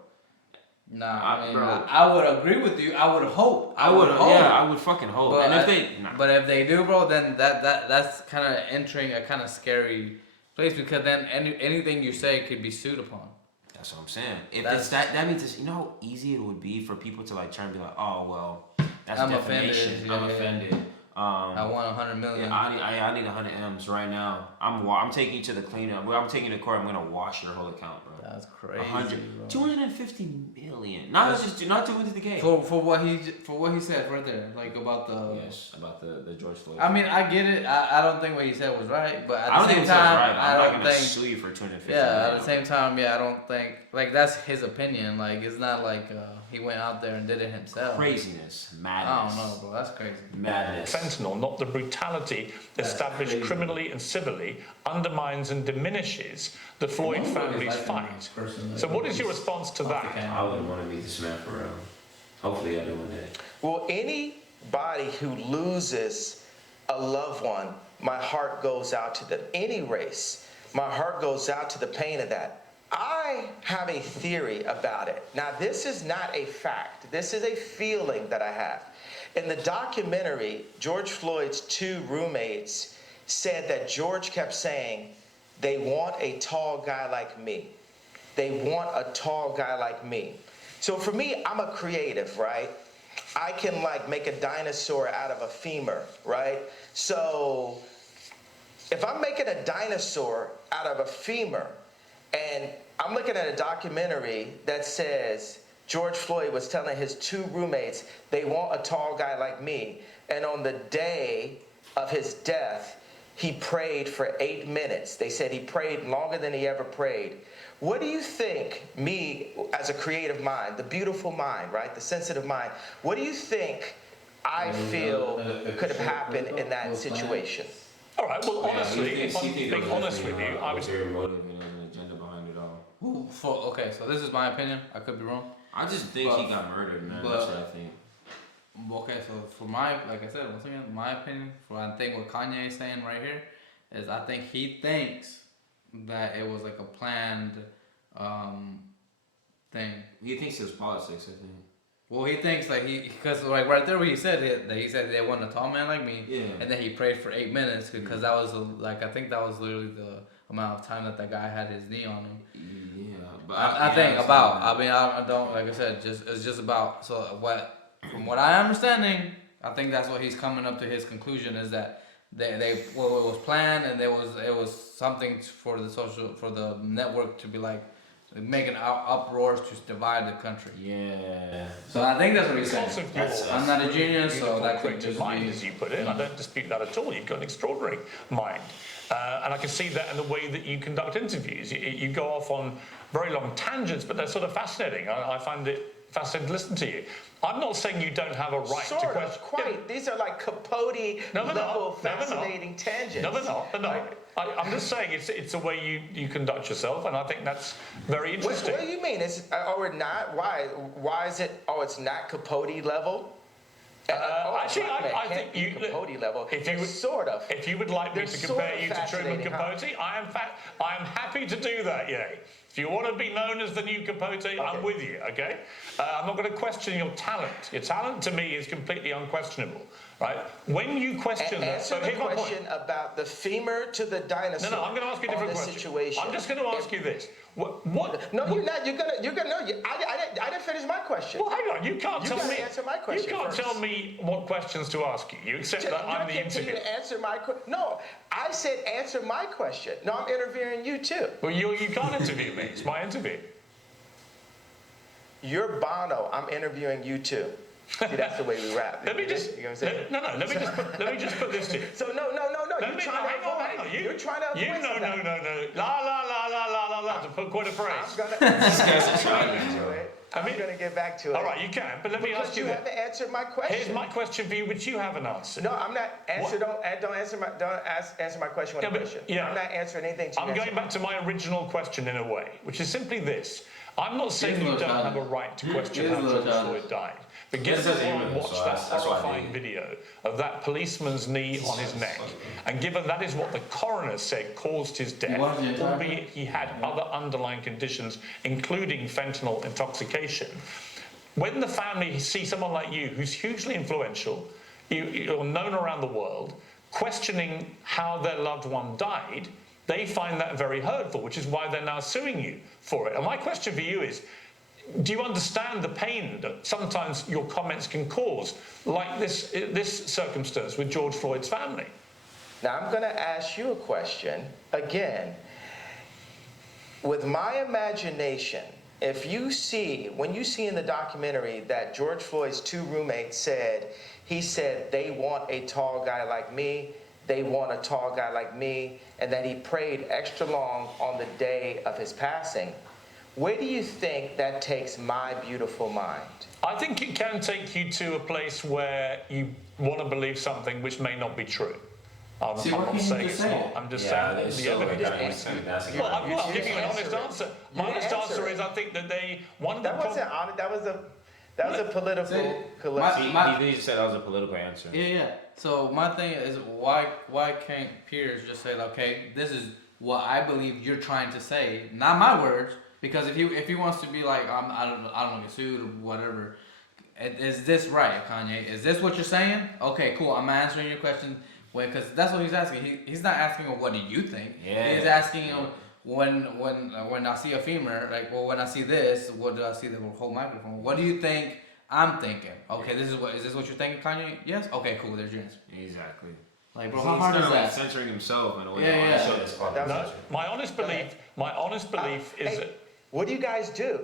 Nah, I would agree with you. I would hope. I would fucking hope. But and if but if they do, bro, then that's kind of entering a kind of scary place because then anything you say could be sued upon. That's what I'm saying. If it's that means it's, you know how easy it would be for people to like try and be like, oh well, that's defamation. Offended. I'm offended. I want 100 million. Yeah, I need 100 M's right now. I'm taking you to the cleanup. I'm taking you to court. I'm gonna wash your whole account, bro. That's crazy. 250 million. Not to win the game. For what he said right there, like about the George Floyd. I mean, I get it. I don't think what he said was right, but at the same time, I'm not gonna sue you for 250. Yeah, at the same time, I don't think like that's his opinion. Like it's not like he went out there and did it himself. Craziness, madness. I don't know, bro. That's crazy. Madness. Fentanyl, not the brutality established criminally and civilly, undermines and diminishes the Floyd family's fight. So what is your response to that? I wouldn't want to meet this man for real. Hopefully I do one day. Well, anybody who loses a loved one, my heart goes out to them. Any race, my heart goes out to the pain of that. I have a theory about it. Now, this is not a fact. This is a feeling that I have. In the documentary, George Floyd's two roommates said that George kept saying, they want a tall guy like me. They want a tall guy like me. So for me, I'm a creative, right? I can like make a dinosaur out of a femur, right? So if I'm making a dinosaur out of a femur and I'm looking at a documentary that says George Floyd was telling his two roommates they want a tall guy like me, and on the day of his death, he prayed for 8 minutes. They said he prayed longer than he ever prayed. What do you think, me as a creative mind, the beautiful mind, right, the sensitive mind, what do you think I feel could have happened in that situation? All right, well, honestly, if I'm being honest with you, I was... Very motive and an agenda behind it all. Okay, so this is my opinion. I could be wrong. I just think he got murdered, man. That's what I think. Okay, so for like I said, once again, my opinion, I think what Kanye is saying right here is I think he thinks that it was like a planned thing. He thinks it's politics, I think. Well, he thinks like because like right there where he said they want a tall man like me, and then he prayed for 8 minutes because that was I think that was literally the amount of time that guy had his knee on him. Yeah, but I don't like I said, it's just about from what I understanding, I think that's what he's coming up to his conclusion is that it was planned and it was something for the network to be like making uproars to divide the country. Yeah. So I think that's what he's saying. I'm not a genius, so that could just mind, as you put it. I don't dispute that at all. You've got an extraordinary mind. And I can see that in the way that you conduct interviews. You go off on very long tangents, but they're sort of fascinating. I find it fascinated to listen to you. I'm not saying you don't have a right to Sort question. of, quite. These are like Capote level fascinating tangents. No, they're not. They're not. I'm just saying it's a way you conduct yourself, and I think that's very interesting. What do you mean? Or not? Why is it? Oh, it's not Capote level. Actually, I think you Capote level. If you would, sort of. If you would like me to compare you to Truman Capote, I am happy to do that. Yay. If you want to be known as the new Capote, I'm with you. Okay. I'm not going to question your talent. Your talent to me is completely unquestionable. Right? When you question that, answer the question about the femur to the dinosaur. No, I'm going to ask you a different question. Situation. I'm just going to ask you this. What? No, you're not. You're gonna. No, I didn't finish my question. Well, hang on. You can't tell me. Answer my question. You can't tell me what questions to ask you. You accept that I'm the interviewer. To answer my question. No, I said answer my question. No, I'm interviewing you too. Well, you can't interview me. It's my interview. You're Bono. I'm interviewing you too. See, that's the way we rap. Let me just. You know what I'm saying? No. Let me just put this to you. So no. Hang on. You're trying to avoid no. La. To put quite a phrase. I'm gonna get back to it. All right, you can, but let me ask you. You haven't answered my question. Here's my question for you, which you haven't answered. No, I'm not answering. Don't answer my question with a question. I'm not answering anything. I'm going back to my original question in a way, which is simply this. I'm not saying you don't have a right to question how George Floyd died. But get to watch that horrifying video of that policeman's knee on his neck. And given that is what the coroner said caused his death, albeit he had other underlying conditions, including fentanyl intoxication. When the family see someone like you, who's hugely influential, you're known around the world, questioning how their loved one died, they find that very hurtful, which is why they're now suing you for it. And my question for you is, do you understand the pain that sometimes your comments can cause, like this circumstance with George Floyd's family? Now, I'm going to ask you a question again. With my imagination, when you see in the documentary that George Floyd's two roommates said they want a tall guy like me, they want a tall guy like me, and that he prayed extra long on the day of his passing, where do you think that takes my beautiful mind? I think it can take you to a place where you want to believe something which may not be true. I'm not saying it's not. I'm just saying the evidence. Well, I'm giving you an honest answer. My honest answer is I think that That wasn't honest. That was a political. He said that was a political answer. Yeah. So my thing is, why can't Piers just say, okay, this is what I believe you're trying to say, not my words? Because if he wants to be like, I don't want to get sued or whatever, is this right, Kanye? Is this what you're saying? Okay, cool. I'm answering your question. Because that's what he's asking. He's not asking him, what do you think? Yeah. He's asking him, when I see a femur, like, well, when I see this, what do I see? The whole microphone. What do you think I'm thinking? Okay, is this what you're thinking, Kanye? Yes. Okay, cool. There's your answer. Exactly. Like, bro, how hard is that? Censoring himself in a way. Yeah. My honest belief is that. What do you guys do?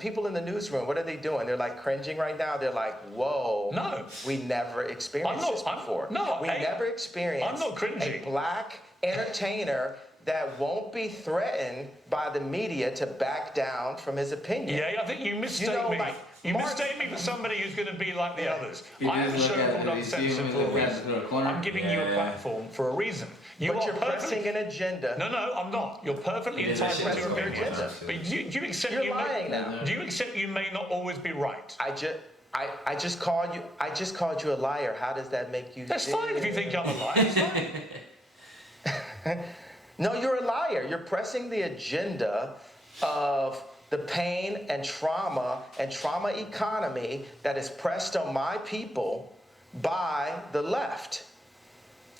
People in the newsroom, what are they doing? They're like cringing right now. They're like, whoa. No. We never experienced this before. We never experienced I'm not cringing. A black entertainer that won't be threatened by the media to back down from his opinion. Yeah, I think you mistake me. You mistake me for somebody who's going to be like the others. I am a show called Uncensored for a reason. I'm giving you a platform for a reason. But you're pressing an agenda. No, I'm not. You're perfectly entitled to your opinion. But do you accept you're lying now? Do you accept you may not always be right? I just called you a liar. How does that make you? That's fine if you think I'm a liar. It's fine. No, you're a liar. You're pressing the agenda of the pain and trauma economy that is pressed on my people by the left.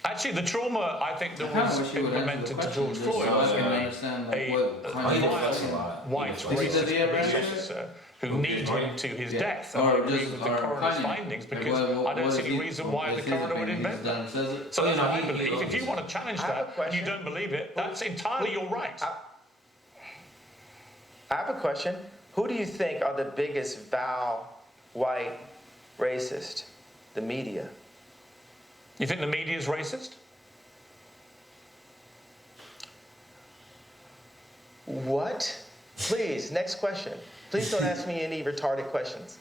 Actually, the trauma I think that was implemented to George Floyd was a violent white racist police officer who kneed him to his death. And I agree with the coroner's findings because I don't see any reason why the coroner would invent that. So that's what I believe. If you want to challenge that and you don't believe it, that's entirely your right. I have a question. Who do you think are the biggest white racist? The media. You think the media is racist? What? Please, next question. Please don't ask me any retarded questions.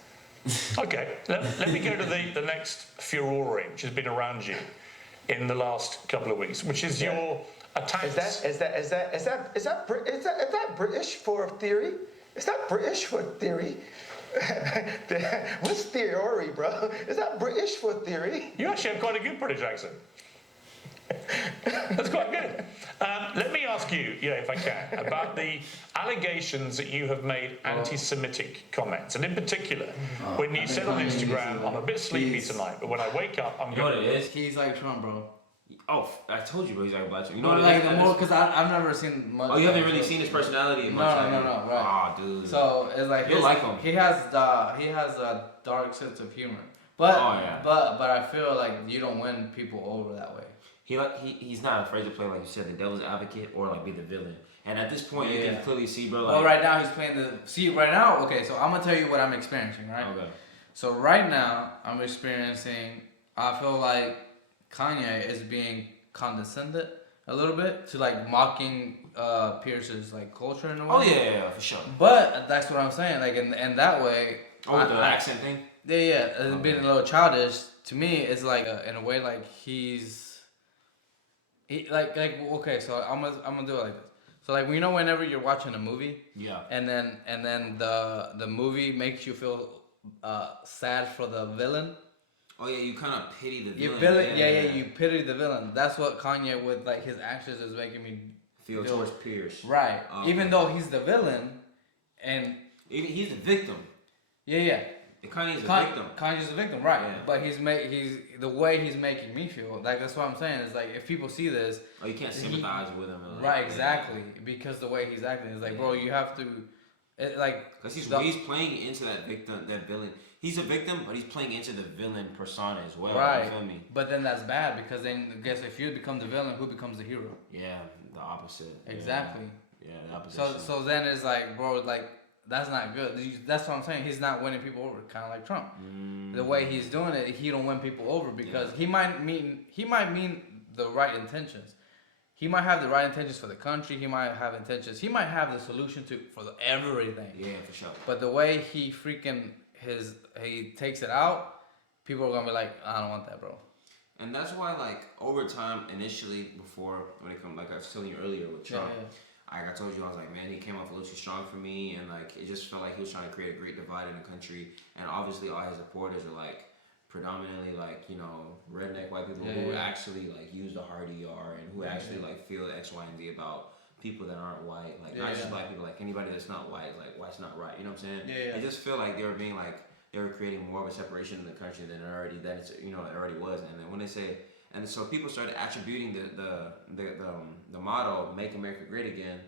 Okay, let me go to the next furore which has been around you in the last couple of weeks, which is your attacks. Is that British for theory? Is that British for theory? What's theory, bro? Is that British for theory? You actually have quite a good British accent. That's quite good. Let me ask you, if I can, about the allegations that you have made anti-Semitic comments, and in particular, when you said on Instagram, "I'm a bit sleepy tonight, but when I wake up, I'm You know what going." it is? He's like Trump, bro. Oh, I told you, bro. He's like a black chick. You know No, what like it the is? more, because I've never seen much. Oh, you haven't of really it. seen his personality No, much. no, right. Oh, dude. So it's like You'll like him. He has a dark sense of humor, but but I feel like you don't win people over that way. He's not afraid to play, like you said, the devil's advocate or like be the villain. And at this point, you can clearly see, bro. Like, Well, right now he's playing right now. Okay, so I'm gonna tell you what I'm experiencing, right? Okay. So right now I'm experiencing. I feel like Kanye is being condescended a little bit to like mocking Pierce's like culture in a way. Oh yeah, for sure. But that's what I'm saying. Like in that way. Oh, with the accent thing. Yeah. Being a little childish to me is like in a way like okay. So I'm gonna do it like this. So like whenever you're watching a movie. Yeah. And then the movie makes you feel sad for the villain. Oh yeah, you kind of pity the villain. You pity the villain. That's what Kanye with like his actions is making me feel towards Pierce. Right. Even though he's the villain, and even he's the victim. Yeah. Kanye's the victim. Kanye's the victim, right? Yeah. But he's the way he's making me feel. Like that's what I'm saying. Is like if people see this, you can't sympathize with him. Right. Exactly. Because the way he's acting is like, bro, you have to, because he's playing into that villain. He's a victim, but he's playing into the villain persona as well. Right. You feel me? But then that's bad because then I guess if you become the villain, who becomes the hero? Yeah, the opposite. Exactly. Yeah, the opposite. So then it's like, bro, like that's not good. That's what I'm saying. He's not winning people over, kind of like Trump. The way he's doing it, he don't win people over because he might mean the right intentions. He might have the right intentions for the country. He might have intentions. He might have the solution for everything. Yeah, for sure. But the way he he takes it out, people are gonna be like, I don't want that, bro. And that's why, like, over time, initially, before when it comes, like I was telling you earlier with Trump, like I told you, I was like, man, he came off a little too strong for me, and like it just felt like he was trying to create a great divide in the country. And obviously, all his supporters are like predominantly like redneck white people who actually like use the hard ER and who actually like feel X, Y, and Z about people that aren't white, like not just black people, like anybody that's not white, like white's not right. You know what I'm saying? I just feel like they were being like they were creating more of a separation in the country than it already was. And then when they say, and so people started attributing the motto "Make America Great Again."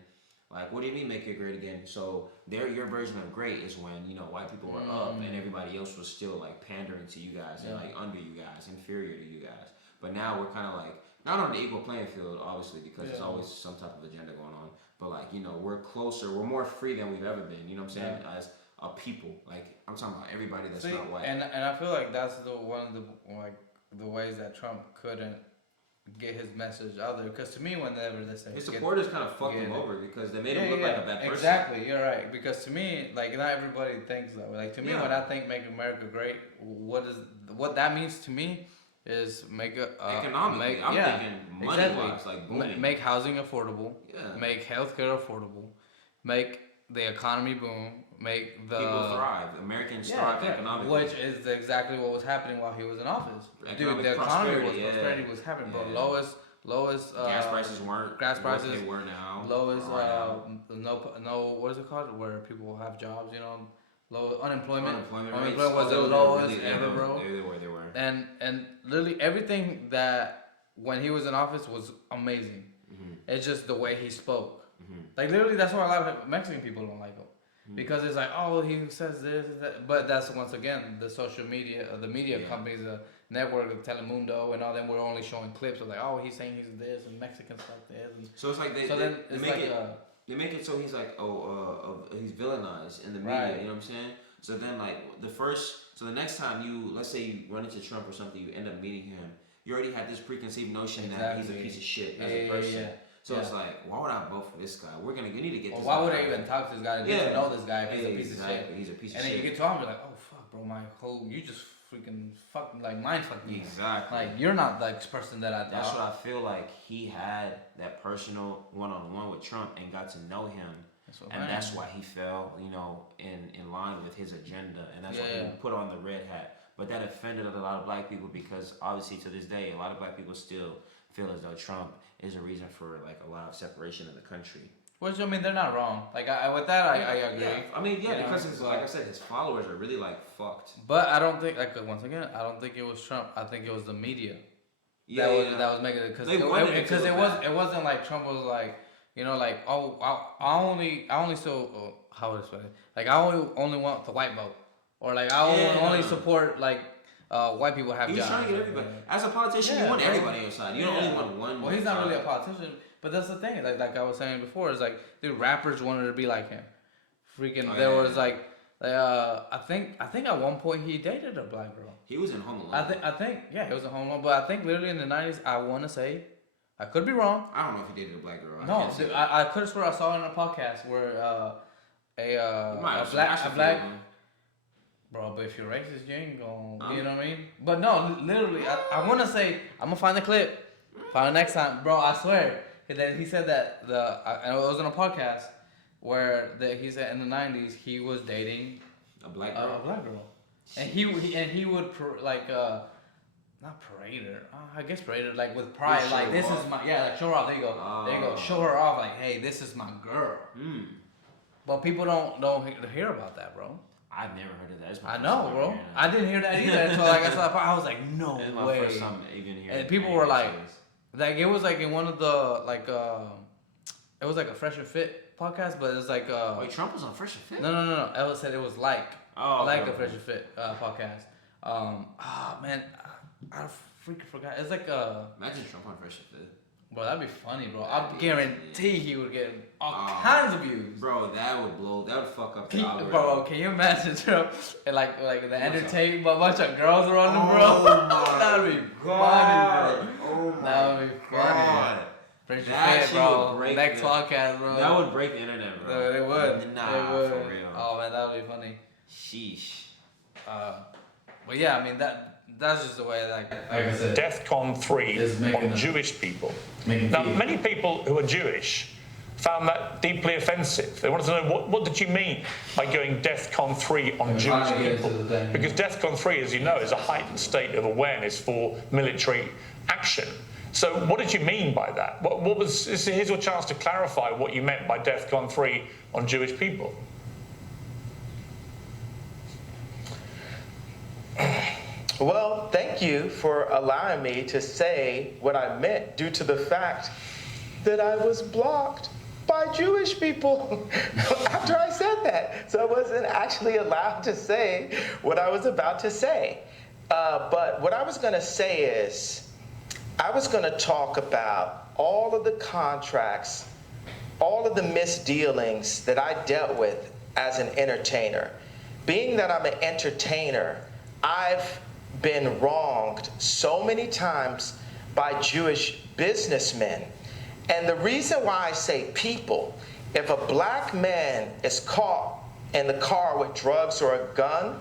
Like, what do you mean make it great again? So your version of great is when white people were up and everybody else was still like pandering to you guys and like under you guys, inferior to you guys. But now we're kind of like not on the equal playing field, obviously, because there's always some type of agenda going on. But like we're closer, we're more free than we've ever been. You know what I'm saying? As a people, like I'm talking about everybody that's not white. And I feel like that's one of the ways that Trump couldn't get his message out there. Because to me, whenever they say his supporters kind of fucked him over because they made him look like a bad person. Exactly, you're right. Because to me, like not everybody thinks that way. Like to me, when I think "Make America Great," what that means to me is make economically. I'm thinking money-wise, like booming. Make housing affordable. Yeah. Make healthcare affordable. Make the economy boom. Make the people thrive. Americans thrive economically, which is exactly what was happening while he was in office. Economic Dude, the prosperity prosperity was happening, bro. Lowest gas prices weren't what they were now. Lowest no what is it called? Where people have jobs, low unemployment. Unemployment was the lowest ever, bro. They were. And literally everything that when he was in office was amazing. It's just the way he spoke. Like literally, that's why a lot of Mexican people don't like him. Because it's like, oh, he says this and that. But that's once again the social media, the media companies, the network of Telemundo and all them were only showing clips of like, oh, he's saying he's this and Mexicans like this. And so it's like they make it so he's like, he's villainized in the media. Right. You know what I'm saying? So then like the next time let's say you run into Trump or something, you end up meeting him. You already had this preconceived notion that he's a piece of shit as a person. So it's like, why would I vote for this guy? We need to get Well, this why guy. would I even talk to this guy and get to know this guy if he's a piece of shit? He's a piece of and shit. then you get to him, you're like, oh fuck, bro, you just freaking fucking like mind fucked me. Exactly. Like you're not the person that I thought. That's what I feel like. He had that personal one-on-one with Trump and got to know him. That's why he fell, in line with his agenda, and that's why he put on the red hat. But that offended a lot of black people because obviously to this day, a lot of black people still feel as though Trump is a reason for like a lot of separation in the country. Which I mean, they're not wrong. Like with that, I agree. Yeah. I mean, because like I said, his followers are really like fucked. But I don't think, once again, I don't think it was Trump. I think it was the media. That was making it because it wasn't like Trump was like. Like I only still how would I say it? Like I only want the white vote, or like I only support like white people have jobs. He's trying to get everybody. As a politician, you want everybody on your side. You don't only want one. Well, he's not really a politician, but that's the thing. Like I was saying before, is like the rappers wanted to be like him. There was like I think at one point he dated a black girl. He was in Home Alone. I think he was in Home Alone, but I think literally in the 90s, I want to say. I could be wrong. I don't know if he dated a black girl. No, I could have sworn I saw it in a podcast where a black bro, but if you're racist, you ain't gonna, you know what I mean? But no, literally, I want to say I'm gonna find the clip, find it next time, bro. I swear. That he said that and it was in a podcast where he said in the 90s he was dating a black girl. And he would not parade her. I guess parade her like with pride. Like this is my like show her off. There you go. There you go. Show her off. Like hey, this is my girl. But people don't hear about that, bro. I've never heard of that. I know, bro. I didn't hear that either until like I saw that part. I was like, no way. My first time even hearing. And people were like it was like in one of the it was like a Fresh and Fit podcast, but it was like wait, Trump was on Fresh and Fit? No. Ellis said it was like a Fresh and Fit podcast. Man. I freaking forgot. It's like imagine Trump on Fresh and Fit. Bro, that'd be funny, bro. I guarantee he would get all kinds of views. Bro, that would fuck up the algorithm. Bro, can you imagine Trump and like the entertainment a bunch of girls around him, bro? That'd be funny, bro. Oh my that would be funny. Fresh and Fit, bro. Next podcast, bro. That would break the internet, bro. It would. Nah, it would. For real. Oh man, that would be funny. Sheesh. But yeah, I mean that's just the way, like I said. DEFCON 3 on Jewish people. Now, many people who are Jewish found that deeply offensive. They wanted to know, what did you mean by going DEFCON 3 on Jewish people? Because DEFCON 3, as you know, is a heightened state of awareness for military action. So what did you mean by that? Here's your chance to clarify what you meant by DEFCON 3 on Jewish people. Well, thank you for allowing me to say what I meant due to the fact that I was blocked by Jewish people after I said that. So I wasn't actually allowed to say what I was about to say. But what I was going to say is, I was going to talk about all of the contracts, all of the misdealings that I dealt with as an entertainer. Being that I'm an entertainer, I've been wronged so many times by Jewish businessmen. And the reason why I say people, if a black man is caught in the car with drugs or a gun,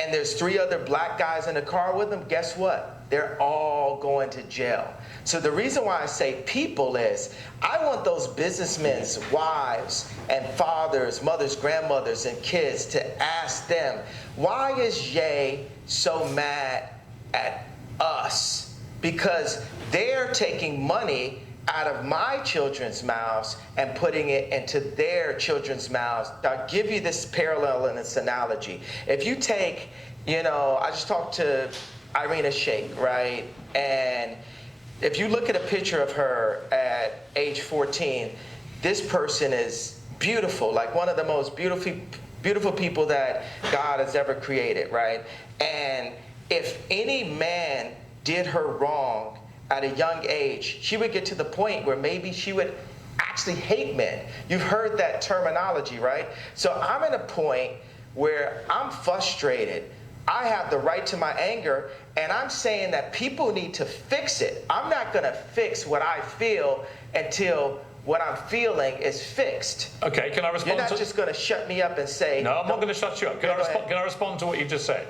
and there's 3 other black guys in the car with him, guess what? They're all going to jail. So the reason why I say people is, I want those businessmen's wives and fathers, mothers, grandmothers, and kids to ask them, why is Ye so mad at us? Because they're taking money out of my children's mouths and putting it into their children's mouths. I'll give you this parallel and this analogy. If you take, I just talked to Irina Shayk, right? And if you look at a picture of her at age 14, this person is beautiful, like one of the most beautiful people that God has ever created, right? And if any man did her wrong at a young age, she would get to the point where maybe she would actually hate men. You've heard that terminology, right? So I'm at a point where I'm frustrated. I have the right to my anger, and I'm saying that people need to fix it. I'm not going to fix what I feel until what I'm feeling is fixed. Okay, can I You're respond not to... just going to shut me up and say... No, I'm not going to shut you up. Can, Yeah, can I respond to what you just said?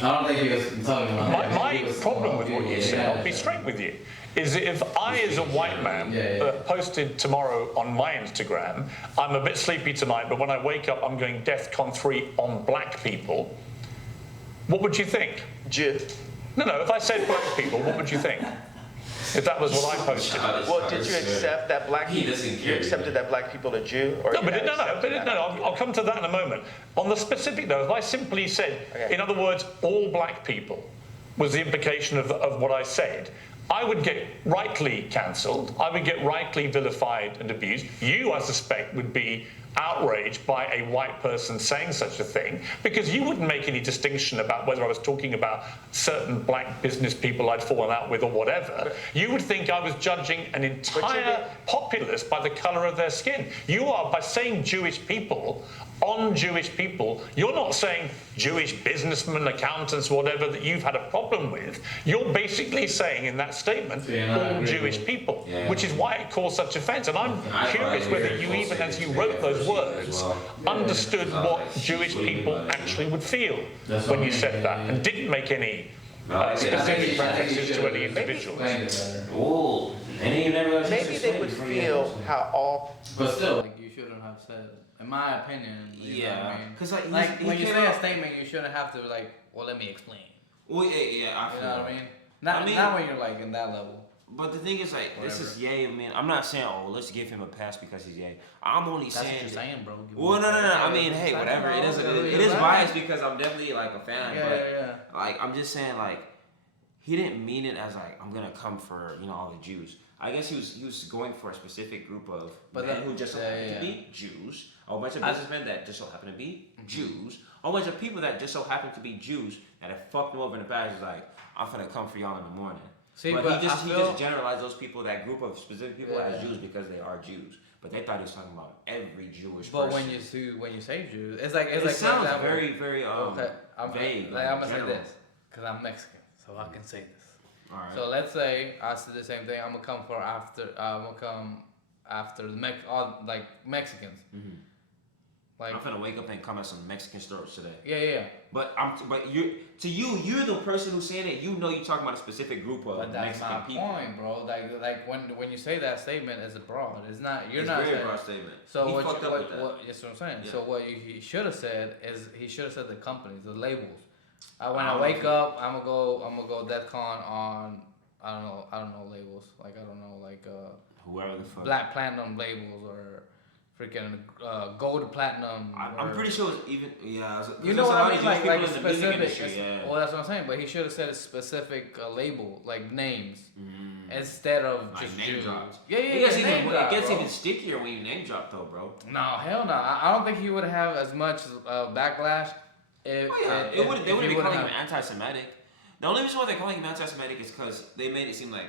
I don't think he was talking about that. My He was problem with talking what you about- said, I'll be straight with you, is that if I, as a white man, posted tomorrow on my Instagram, I'm a bit sleepy tonight, but when I wake up, I'm going DEFCON 3 on black people, what would you think? Jew. No, if I said black people, what would you think? If that was what I posted. Well, did you accept that black He people? doesn't You care. accepted that black people are Jew, or No, you're but not accepting that? I'll come to that in a moment. On the specific though, if I simply said, in other words, all black people was the implication of what I said, I would get rightly cancelled, I would get rightly vilified and abused. You, I suspect, would be outraged by a white person saying such a thing, because you wouldn't make any distinction about whether I was talking about certain black business people I'd fallen out with or whatever. You would think I was judging an entire populace by the colour of their skin. You are, by saying Jewish people, on Jewish people, you're not saying Jewish businessmen, accountants, whatever, that you've had a problem with. You're basically saying in that statement, all Jewish people, which is why it caused such offence. And I'm curious whether you, even as you wrote those words, understood what Jewish people actually would feel when you said that, and didn't make any specific references to any individuals. Oh, Maybe they would feel how all... But still, like, you shouldn't have said, in my opinion, you know what I mean? Because Like, when you say a statement, you shouldn't have to, like, well, let me explain. Well, yeah, I You feel know what I that. mean? Not when you're, like, in that level. But the thing is, like, this is Ye. I mean, I'm not saying, oh, let's give him a pass because he's Ye. I'm only That's saying. what you're saying, bro. Give Well, me- no. I Yeah, mean, hey, it's whatever. like, It is. no, It is right. biased because I'm definitely like a fan. Yeah, but yeah. like, I'm just saying, like, he didn't mean it as like I'm gonna come for all the Jews. I guess he was going for a specific group of men who just so happen to be Jews. A whole bunch of businessmen that just so happen to be Jews. A whole bunch of people that just so happen to be Jews that have fucked him over in the past. He's like, I'm gonna come for y'all in the morning. See, but but he I just feel- generalized those people, that group of specific people, as Yeah. Jews because they are Jews. But they thought he was talking about every Jewish But person. when you say Jews, it's like it for sounds example, very vague. I'm gonna say this because I'm Mexican, so I can say this. All right. So let's say I said the same thing. I'm gonna come after the Mexicans. Mm-hmm. Like I'm gonna wake up and come at some Mexican stories today. yeah. But you're the person who's saying it. You know you're talking about a specific group of But that's Mexican my people. point, bro. Like when you say that statement, it's abroad. It's not. You're It's not a very saying. broad statement. So he what? fucked up with that. That's what I'm saying. Yeah. So what he should have said is he should have said the companies, the labels. When I I don't wake know. up, I'm gonna go DEFCON on. I don't know labels. Like I don't know Whoever the fuck. black platinum labels or freaking gold platinum. I'm or- pretty sure it's even You know what I mean? Like in the music industry. specific. Yeah. Well, that's what I'm saying. But he should have said a specific label, like names, instead of Like just name Jews. drops. Yeah. It gets even stickier when you name drop though, bro. No, hell no. I don't think he would have as much backlash. If, They if wouldn't he be calling have- him anti-Semitic. The only reason why they're calling him anti-Semitic is because they made it seem like,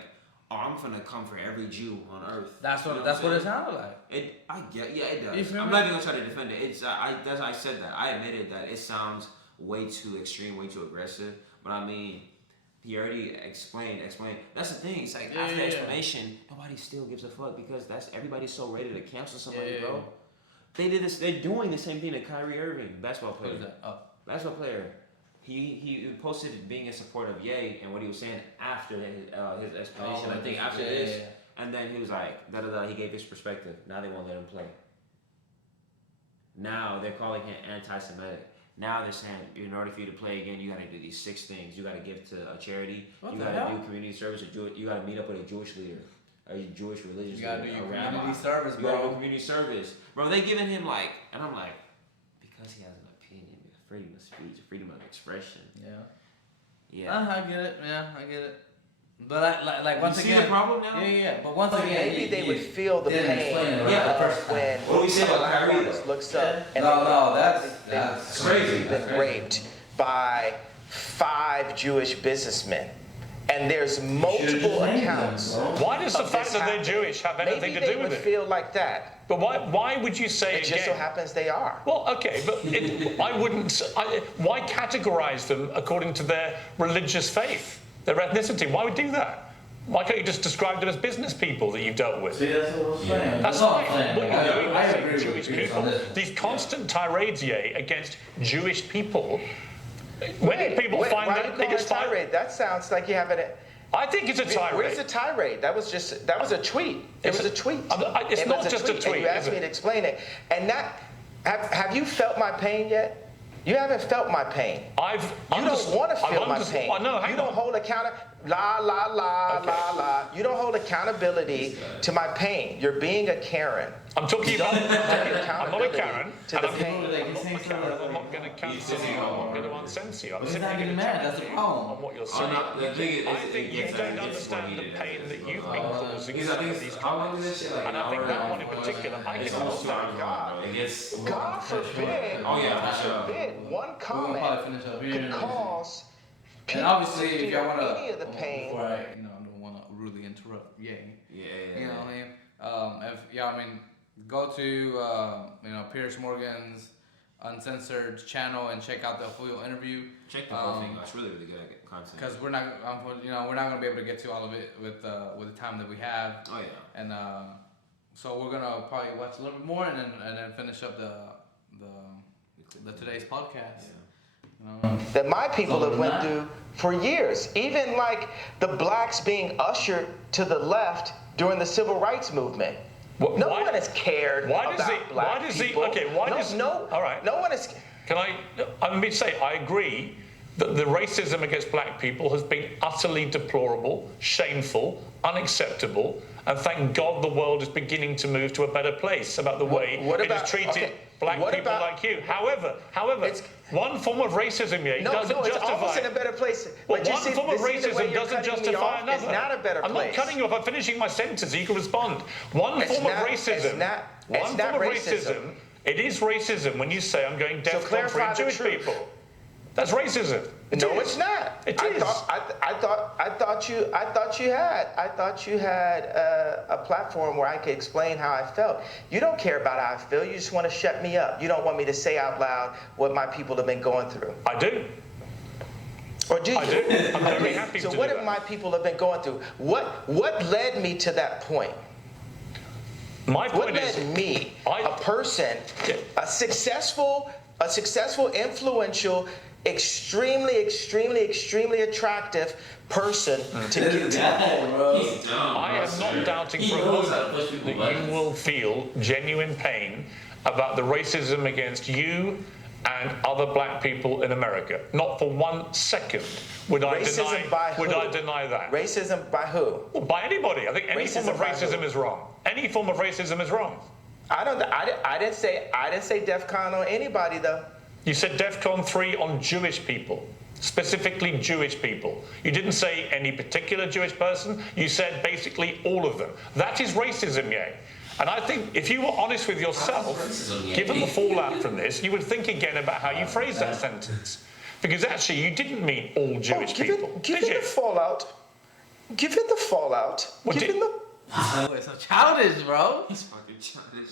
oh, I'm gonna come for every Jew on earth. That's You what know that's what I'm it saying? sounded like. It You does. feel I'm me? not even gonna try to defend it. It's that's I said that. I admitted that it sounds way too extreme, way too aggressive. But I mean, he already explained. That's the thing. It's like after the explanation, nobody still gives a fuck because everybody's so ready to cancel somebody, bro. They did this. They're doing the same thing to Kyrie Irving, basketball player. Who's that? Oh. Basketball player. He posted being in support of Ye and what he was saying after his explanation. I think after this, and then he was like, he gave his perspective. Now they won't let him play. Now they're calling him anti-Semitic. Now they're saying, in order for you to play again, you got to do these 6 things. You got to give to a charity. You got to do community service. You got to meet up with a Jewish leader, a Jewish religious You gotta leader, do your a rabbi. community service, You got to bro. do community service, bro. They giving him like, and I'm like, because he has an opinion, freedom of speech, freedom of expression. Yeah. I get it. Yeah, I get it. But like once You see again, the problem now? Yeah. But once But again, maybe they would feel the didn't pain explain it right the first time. when What do we say about black Kyrie, artist though? looks up and No, they've that's crazy. been raped by 5 Jewish businessmen. And there's multiple accounts. Why does the of fact this that they're happening. Jewish have anything Maybe to they do would with it? feel like that. But why would you say It just so again? happens they are. Well, okay, but I wouldn't. Why categorize them according to their religious faith, their ethnicity? Why would you do that? Why can't you just describe them as business people that you've dealt with? See, that's what I'm saying. That's all I'm fine. saying. What you're doing I is agree saying with Jewish you on people. this. These constant tirades, against Jewish people. When did people find why that are you they calling just it find? tirade? That sounds like you have an. I think it's a tirade. Where's the tirade? That was a tweet. It was a tweet. It's It not was just a tweet. And you asked is me it? to explain it. And that, have you felt my pain yet? You haven't felt my pain. You don't want to feel my pain. Oh, no, hang you don't on. hold you don't hold accountability to my pain. You're being a Karen. I'm talking about. I'm not a Karen. To the pain. I'm not going to cancel you. I'm not going to uncense you. I'm He's simply not going getting to mad. That's the problem. on what you're Oh, saying. no, the thing is, I think you don't understand the pain that you've been causing in some of these how long is this shit? Like and I think that one in particular, I It's can almost understand. God. It gets. God forbid. Oh yeah, God for sure. forbid. One We'll comment probably finish up here. could cause And people obviously, to if y'all feel wanna, any of the pain. before I, don't wanna rudely interrupt. Yeah. Yeah. You know what I mean? Go to Pierce Morgan's Uncensored channel and check out the full interview. Check the whole thing. It's really good content. Because we're not gonna be able to get to all of it with the time that we have. Oh yeah. And so we're gonna probably watch a little bit more and then finish up the today's podcast. That my people have went through for years. Even like the blacks being ushered to the left during the civil rights movement. No one has cared about black people. All right. No one is. Let me say, I agree that the racism against black people has been utterly deplorable, shameful, unacceptable, and thank God the world is beginning to move to a better place about the way it has treated black people like you. However, one form of racism doesn't it's justify. almost in a better place. Well, But you one see, form of racism doesn't justify another. It's not a better place. I'm not cutting you off. I'm finishing my sentence so you can respond. One form of racism. It is racism when you say I'm going DEFCON 3 Jewish people. That's racism. No, it's not. It is. I thought you had a platform where I could explain how I felt. You don't care about how I feel. You just want to shut me up. You don't want me to say out loud what my people have been going through. I do. Or do you? I do. I'm very happy to do So what that. have my people have been going through? What led me to that point? My What point is, led me, a person, a successful, influential, extremely attractive person to get to I am not doubting for a moment that you will feel genuine pain about the racism against you and other black people in America. Not for 1 second would I deny that. Racism by who? Well, by anybody. I think any form of Racism by racism who? is wrong. Any form of racism is wrong. I didn't say DEFCON on anybody though. You said DEFCON 3 on Jewish people, specifically Jewish people. You didn't say any particular Jewish person. You said basically all of them. That is racism, And I think if you were honest with yourself, given the fallout from this, you would think again about how you phrase that sentence. Because actually, you didn't mean all Jewish people. Give it the fallout. Give it the fallout. What Give did- it the... It's so childish, bro. He's fucking childish.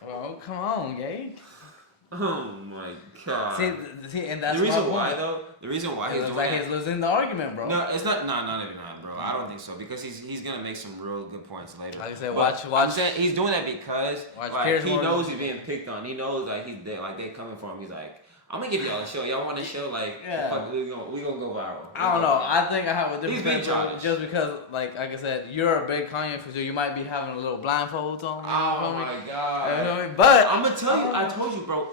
Bro, come on, gay. Oh my god. See, and that's the reason my why point. though, the reason why It he's looks doing like that. he's losing the argument, bro. No, it's not. Not even that, bro. I don't think so because he's gonna make some real good points later. Like I said, But watch. I'm saying he's doing that because Piers he Morgan. knows he's being picked on. He knows he's there, they coming for him. He's like, I'm gonna give y'all a show. Y'all want a show? Yeah. Fuck, we gonna go viral. I don't know. I think I have a He's different being perspective childish. just because, like I said, you're a big Kanye fan, so you might be having a little blindfolds on. Oh You know my me? god. You know me? But I'm gonna tell you. I told you, bro.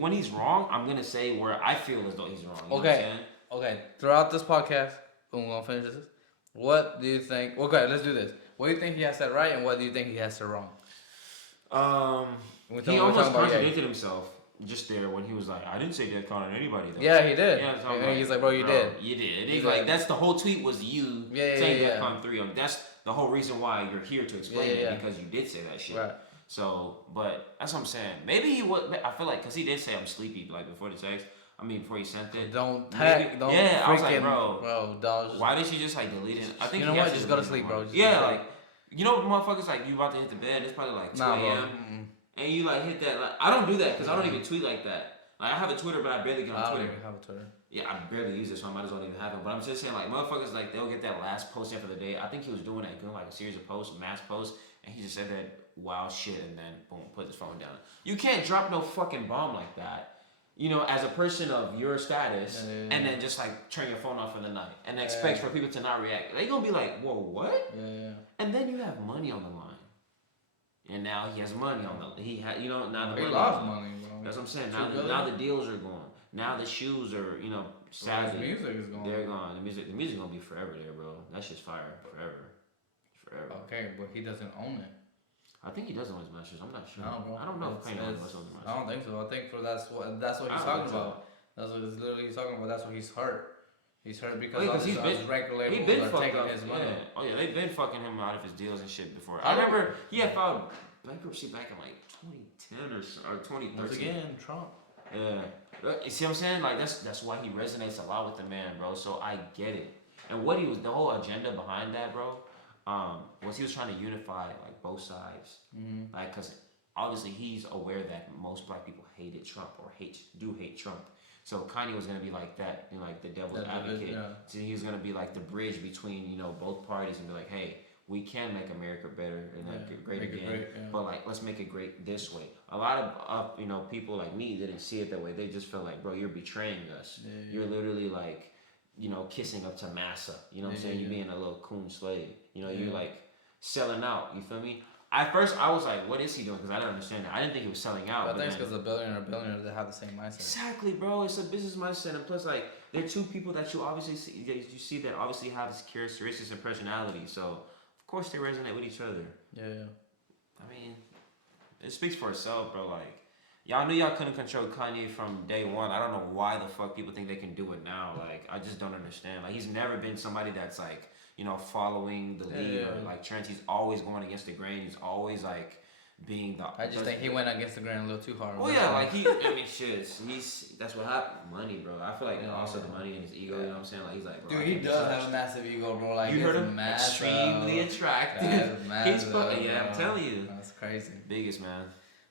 When he's wrong, I'm gonna say where I feel as though he's wrong. You know what I'm saying? Okay. Throughout this podcast, we're gonna finish this. What do you think? Okay, let's do this. What do you think he has said right, and what do you think he has said wrong? He almost contradicted himself just there when he was like, I didn't say DEFCON on anybody though. Yeah, he did. Yeah, so And he's like, bro, you did. You did. He's He's like- like, that's the whole tweet was you Yeah, saying yeah. DEFCON 3. That's the whole reason why you're here to explain Yeah. it because you did say that shit. Right. So, but that's what I'm saying. Maybe he would. I feel like because he did say I'm sleepy like before the text. before he sent it. Don't Maybe- tag. Don't yeah, I was like, freaking- bro, dog. why did she just delete it? I think You know he what? actually Just go to deleted sleep, it. bro. Just Yeah, go to like motherfuckers you about to hit the bed. It's probably 2 Nah, bro. a.m. And you hit that. I don't do that because I don't even tweet like that. I have a Twitter, but I barely get on I don't Twitter. even have a Twitter. Yeah, I barely use it, so I might as well even have it. But I'm just saying, like, motherfuckers, like, they'll get that last post in for the day. I think he was doing that, doing like a series of posts, mass posts, and he just said that wild shit, and then boom, put his phone down. You can't drop no fucking bomb like that. You know, as a person of your status, and then just like turn your phone off for the night, and expect for people to not react. They gonna be like, "Whoa, what?" And then you have money on the line, and now he has money on the. You know, now the He money. lost money, bro. That's what I'm saying. Now the deals are gone. Now the shoes are, you know, savvy. His music is gone. They're gone. The music gonna be forever there, bro. That shit's fire, forever. Okay, but he doesn't own it. I think he does own his masters. I'm not sure. No, bro. I don't know if Kanye owns his masters. I don't think so. I think that's what he's talking about. That's what he's literally talking about. That's what he's hurt. He's hurt because all his record labels are taking his money. Yeah. Oh yeah, they've been fucking him out of his deals and shit before. I remember he had filed bankruptcy back in like 2010 or 2013. Once again, Trump. Yeah. You see what I'm saying? Like that's why he resonates a lot with the man, bro. So I get it. And what the whole agenda behind that, bro, was he was trying to unify like both sides. Like, cause obviously he's aware that most black people hated Trump or do hate Trump. So Kanye was gonna be like that, you know, like the devil's advocate. So he was gonna be like the bridge between, you know, both parties and be like, hey, we can make America better and great again. But like, let's make it great this way. A lot of you know, people like me didn't see it that way. They just felt like, bro, you're betraying us. You're literally like, you know, kissing up to massa. You know what I'm saying? You're being a little coon slave. You know, you're like selling out. You feel me? At first, I was like, what is he doing? Because I didn't understand that. I didn't think he was selling out. But I think it's because the billionaires, they have the same mindset. Exactly, bro. It's a business mindset. And plus, like, they're two people that you obviously see that obviously have this characteristics and personality. So, of course, they resonate with each other. Yeah. I mean, it speaks for itself, bro. Like, y'all knew y'all couldn't control Kanye from day one. I don't know why the fuck people think they can do it now. Like, I just don't understand. Like, he's never been somebody that's like, you know, following the lead or like trends. He's always going against the grain. He's always like being the. I just think he went against the grain a little too hard. Oh yeah, like I mean, shit. That's what happened. Money, bro. I feel like also the money and his ego. You know what I'm saying? Like he's like, bro, dude, he does have a massive ego, bro. Like you heard him, extremely attractive. He's fucking. Yeah, I'm telling you. That's crazy. Biggest man.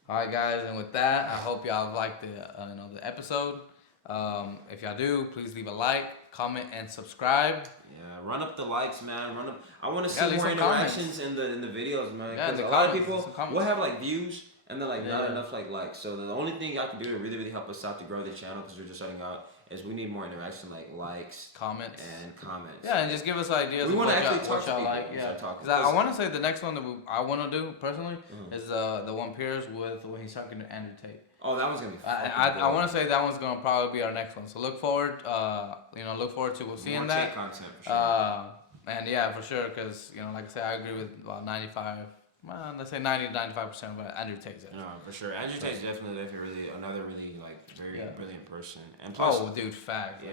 All right, guys, and with that, I hope y'all liked the episode. If y'all do, please leave a like, comment, and subscribe. Yeah, run up the likes, man. I want to see more interactions in the videos, man. Because a lot of people will have like views and then like not enough like likes. So the only thing y'all can do to really help us out to grow the channel, because we're just starting out, is we need more interaction, like likes, comments. Yeah, and just give us ideas. We want to actually talk to people. Like. Yeah, I want to say the next one that I want to do personally is the one Piers with when he's talking to Andrew Tate. Oh, that one's gonna be. I want to say that one's gonna probably be our next one. So look forward. Look forward to seeing that. Content for sure. And yeah, for sure, because like I said, I agree with about 95. Well, let's say 90-95%, but Andrew Tate's it. No, for sure. Andrew Tate's definitely really another really like very brilliant person. And plus, dude, fact.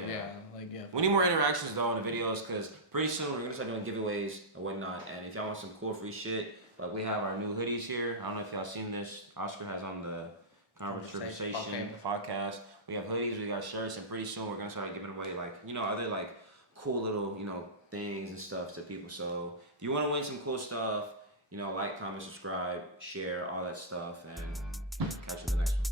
We need more interactions though in the videos, because pretty soon we're gonna start doing giveaways and whatnot. And if y'all want some cool free shit, like we have our new hoodies here. I don't know if y'all seen this. Oscar has on the Conversation podcast. We have hoodies, we got shirts, and pretty soon we're gonna start giving away like other like cool little things and stuff to people. So if you want to win some cool stuff, like, comment, subscribe, share, all that stuff, and catch you in the next one.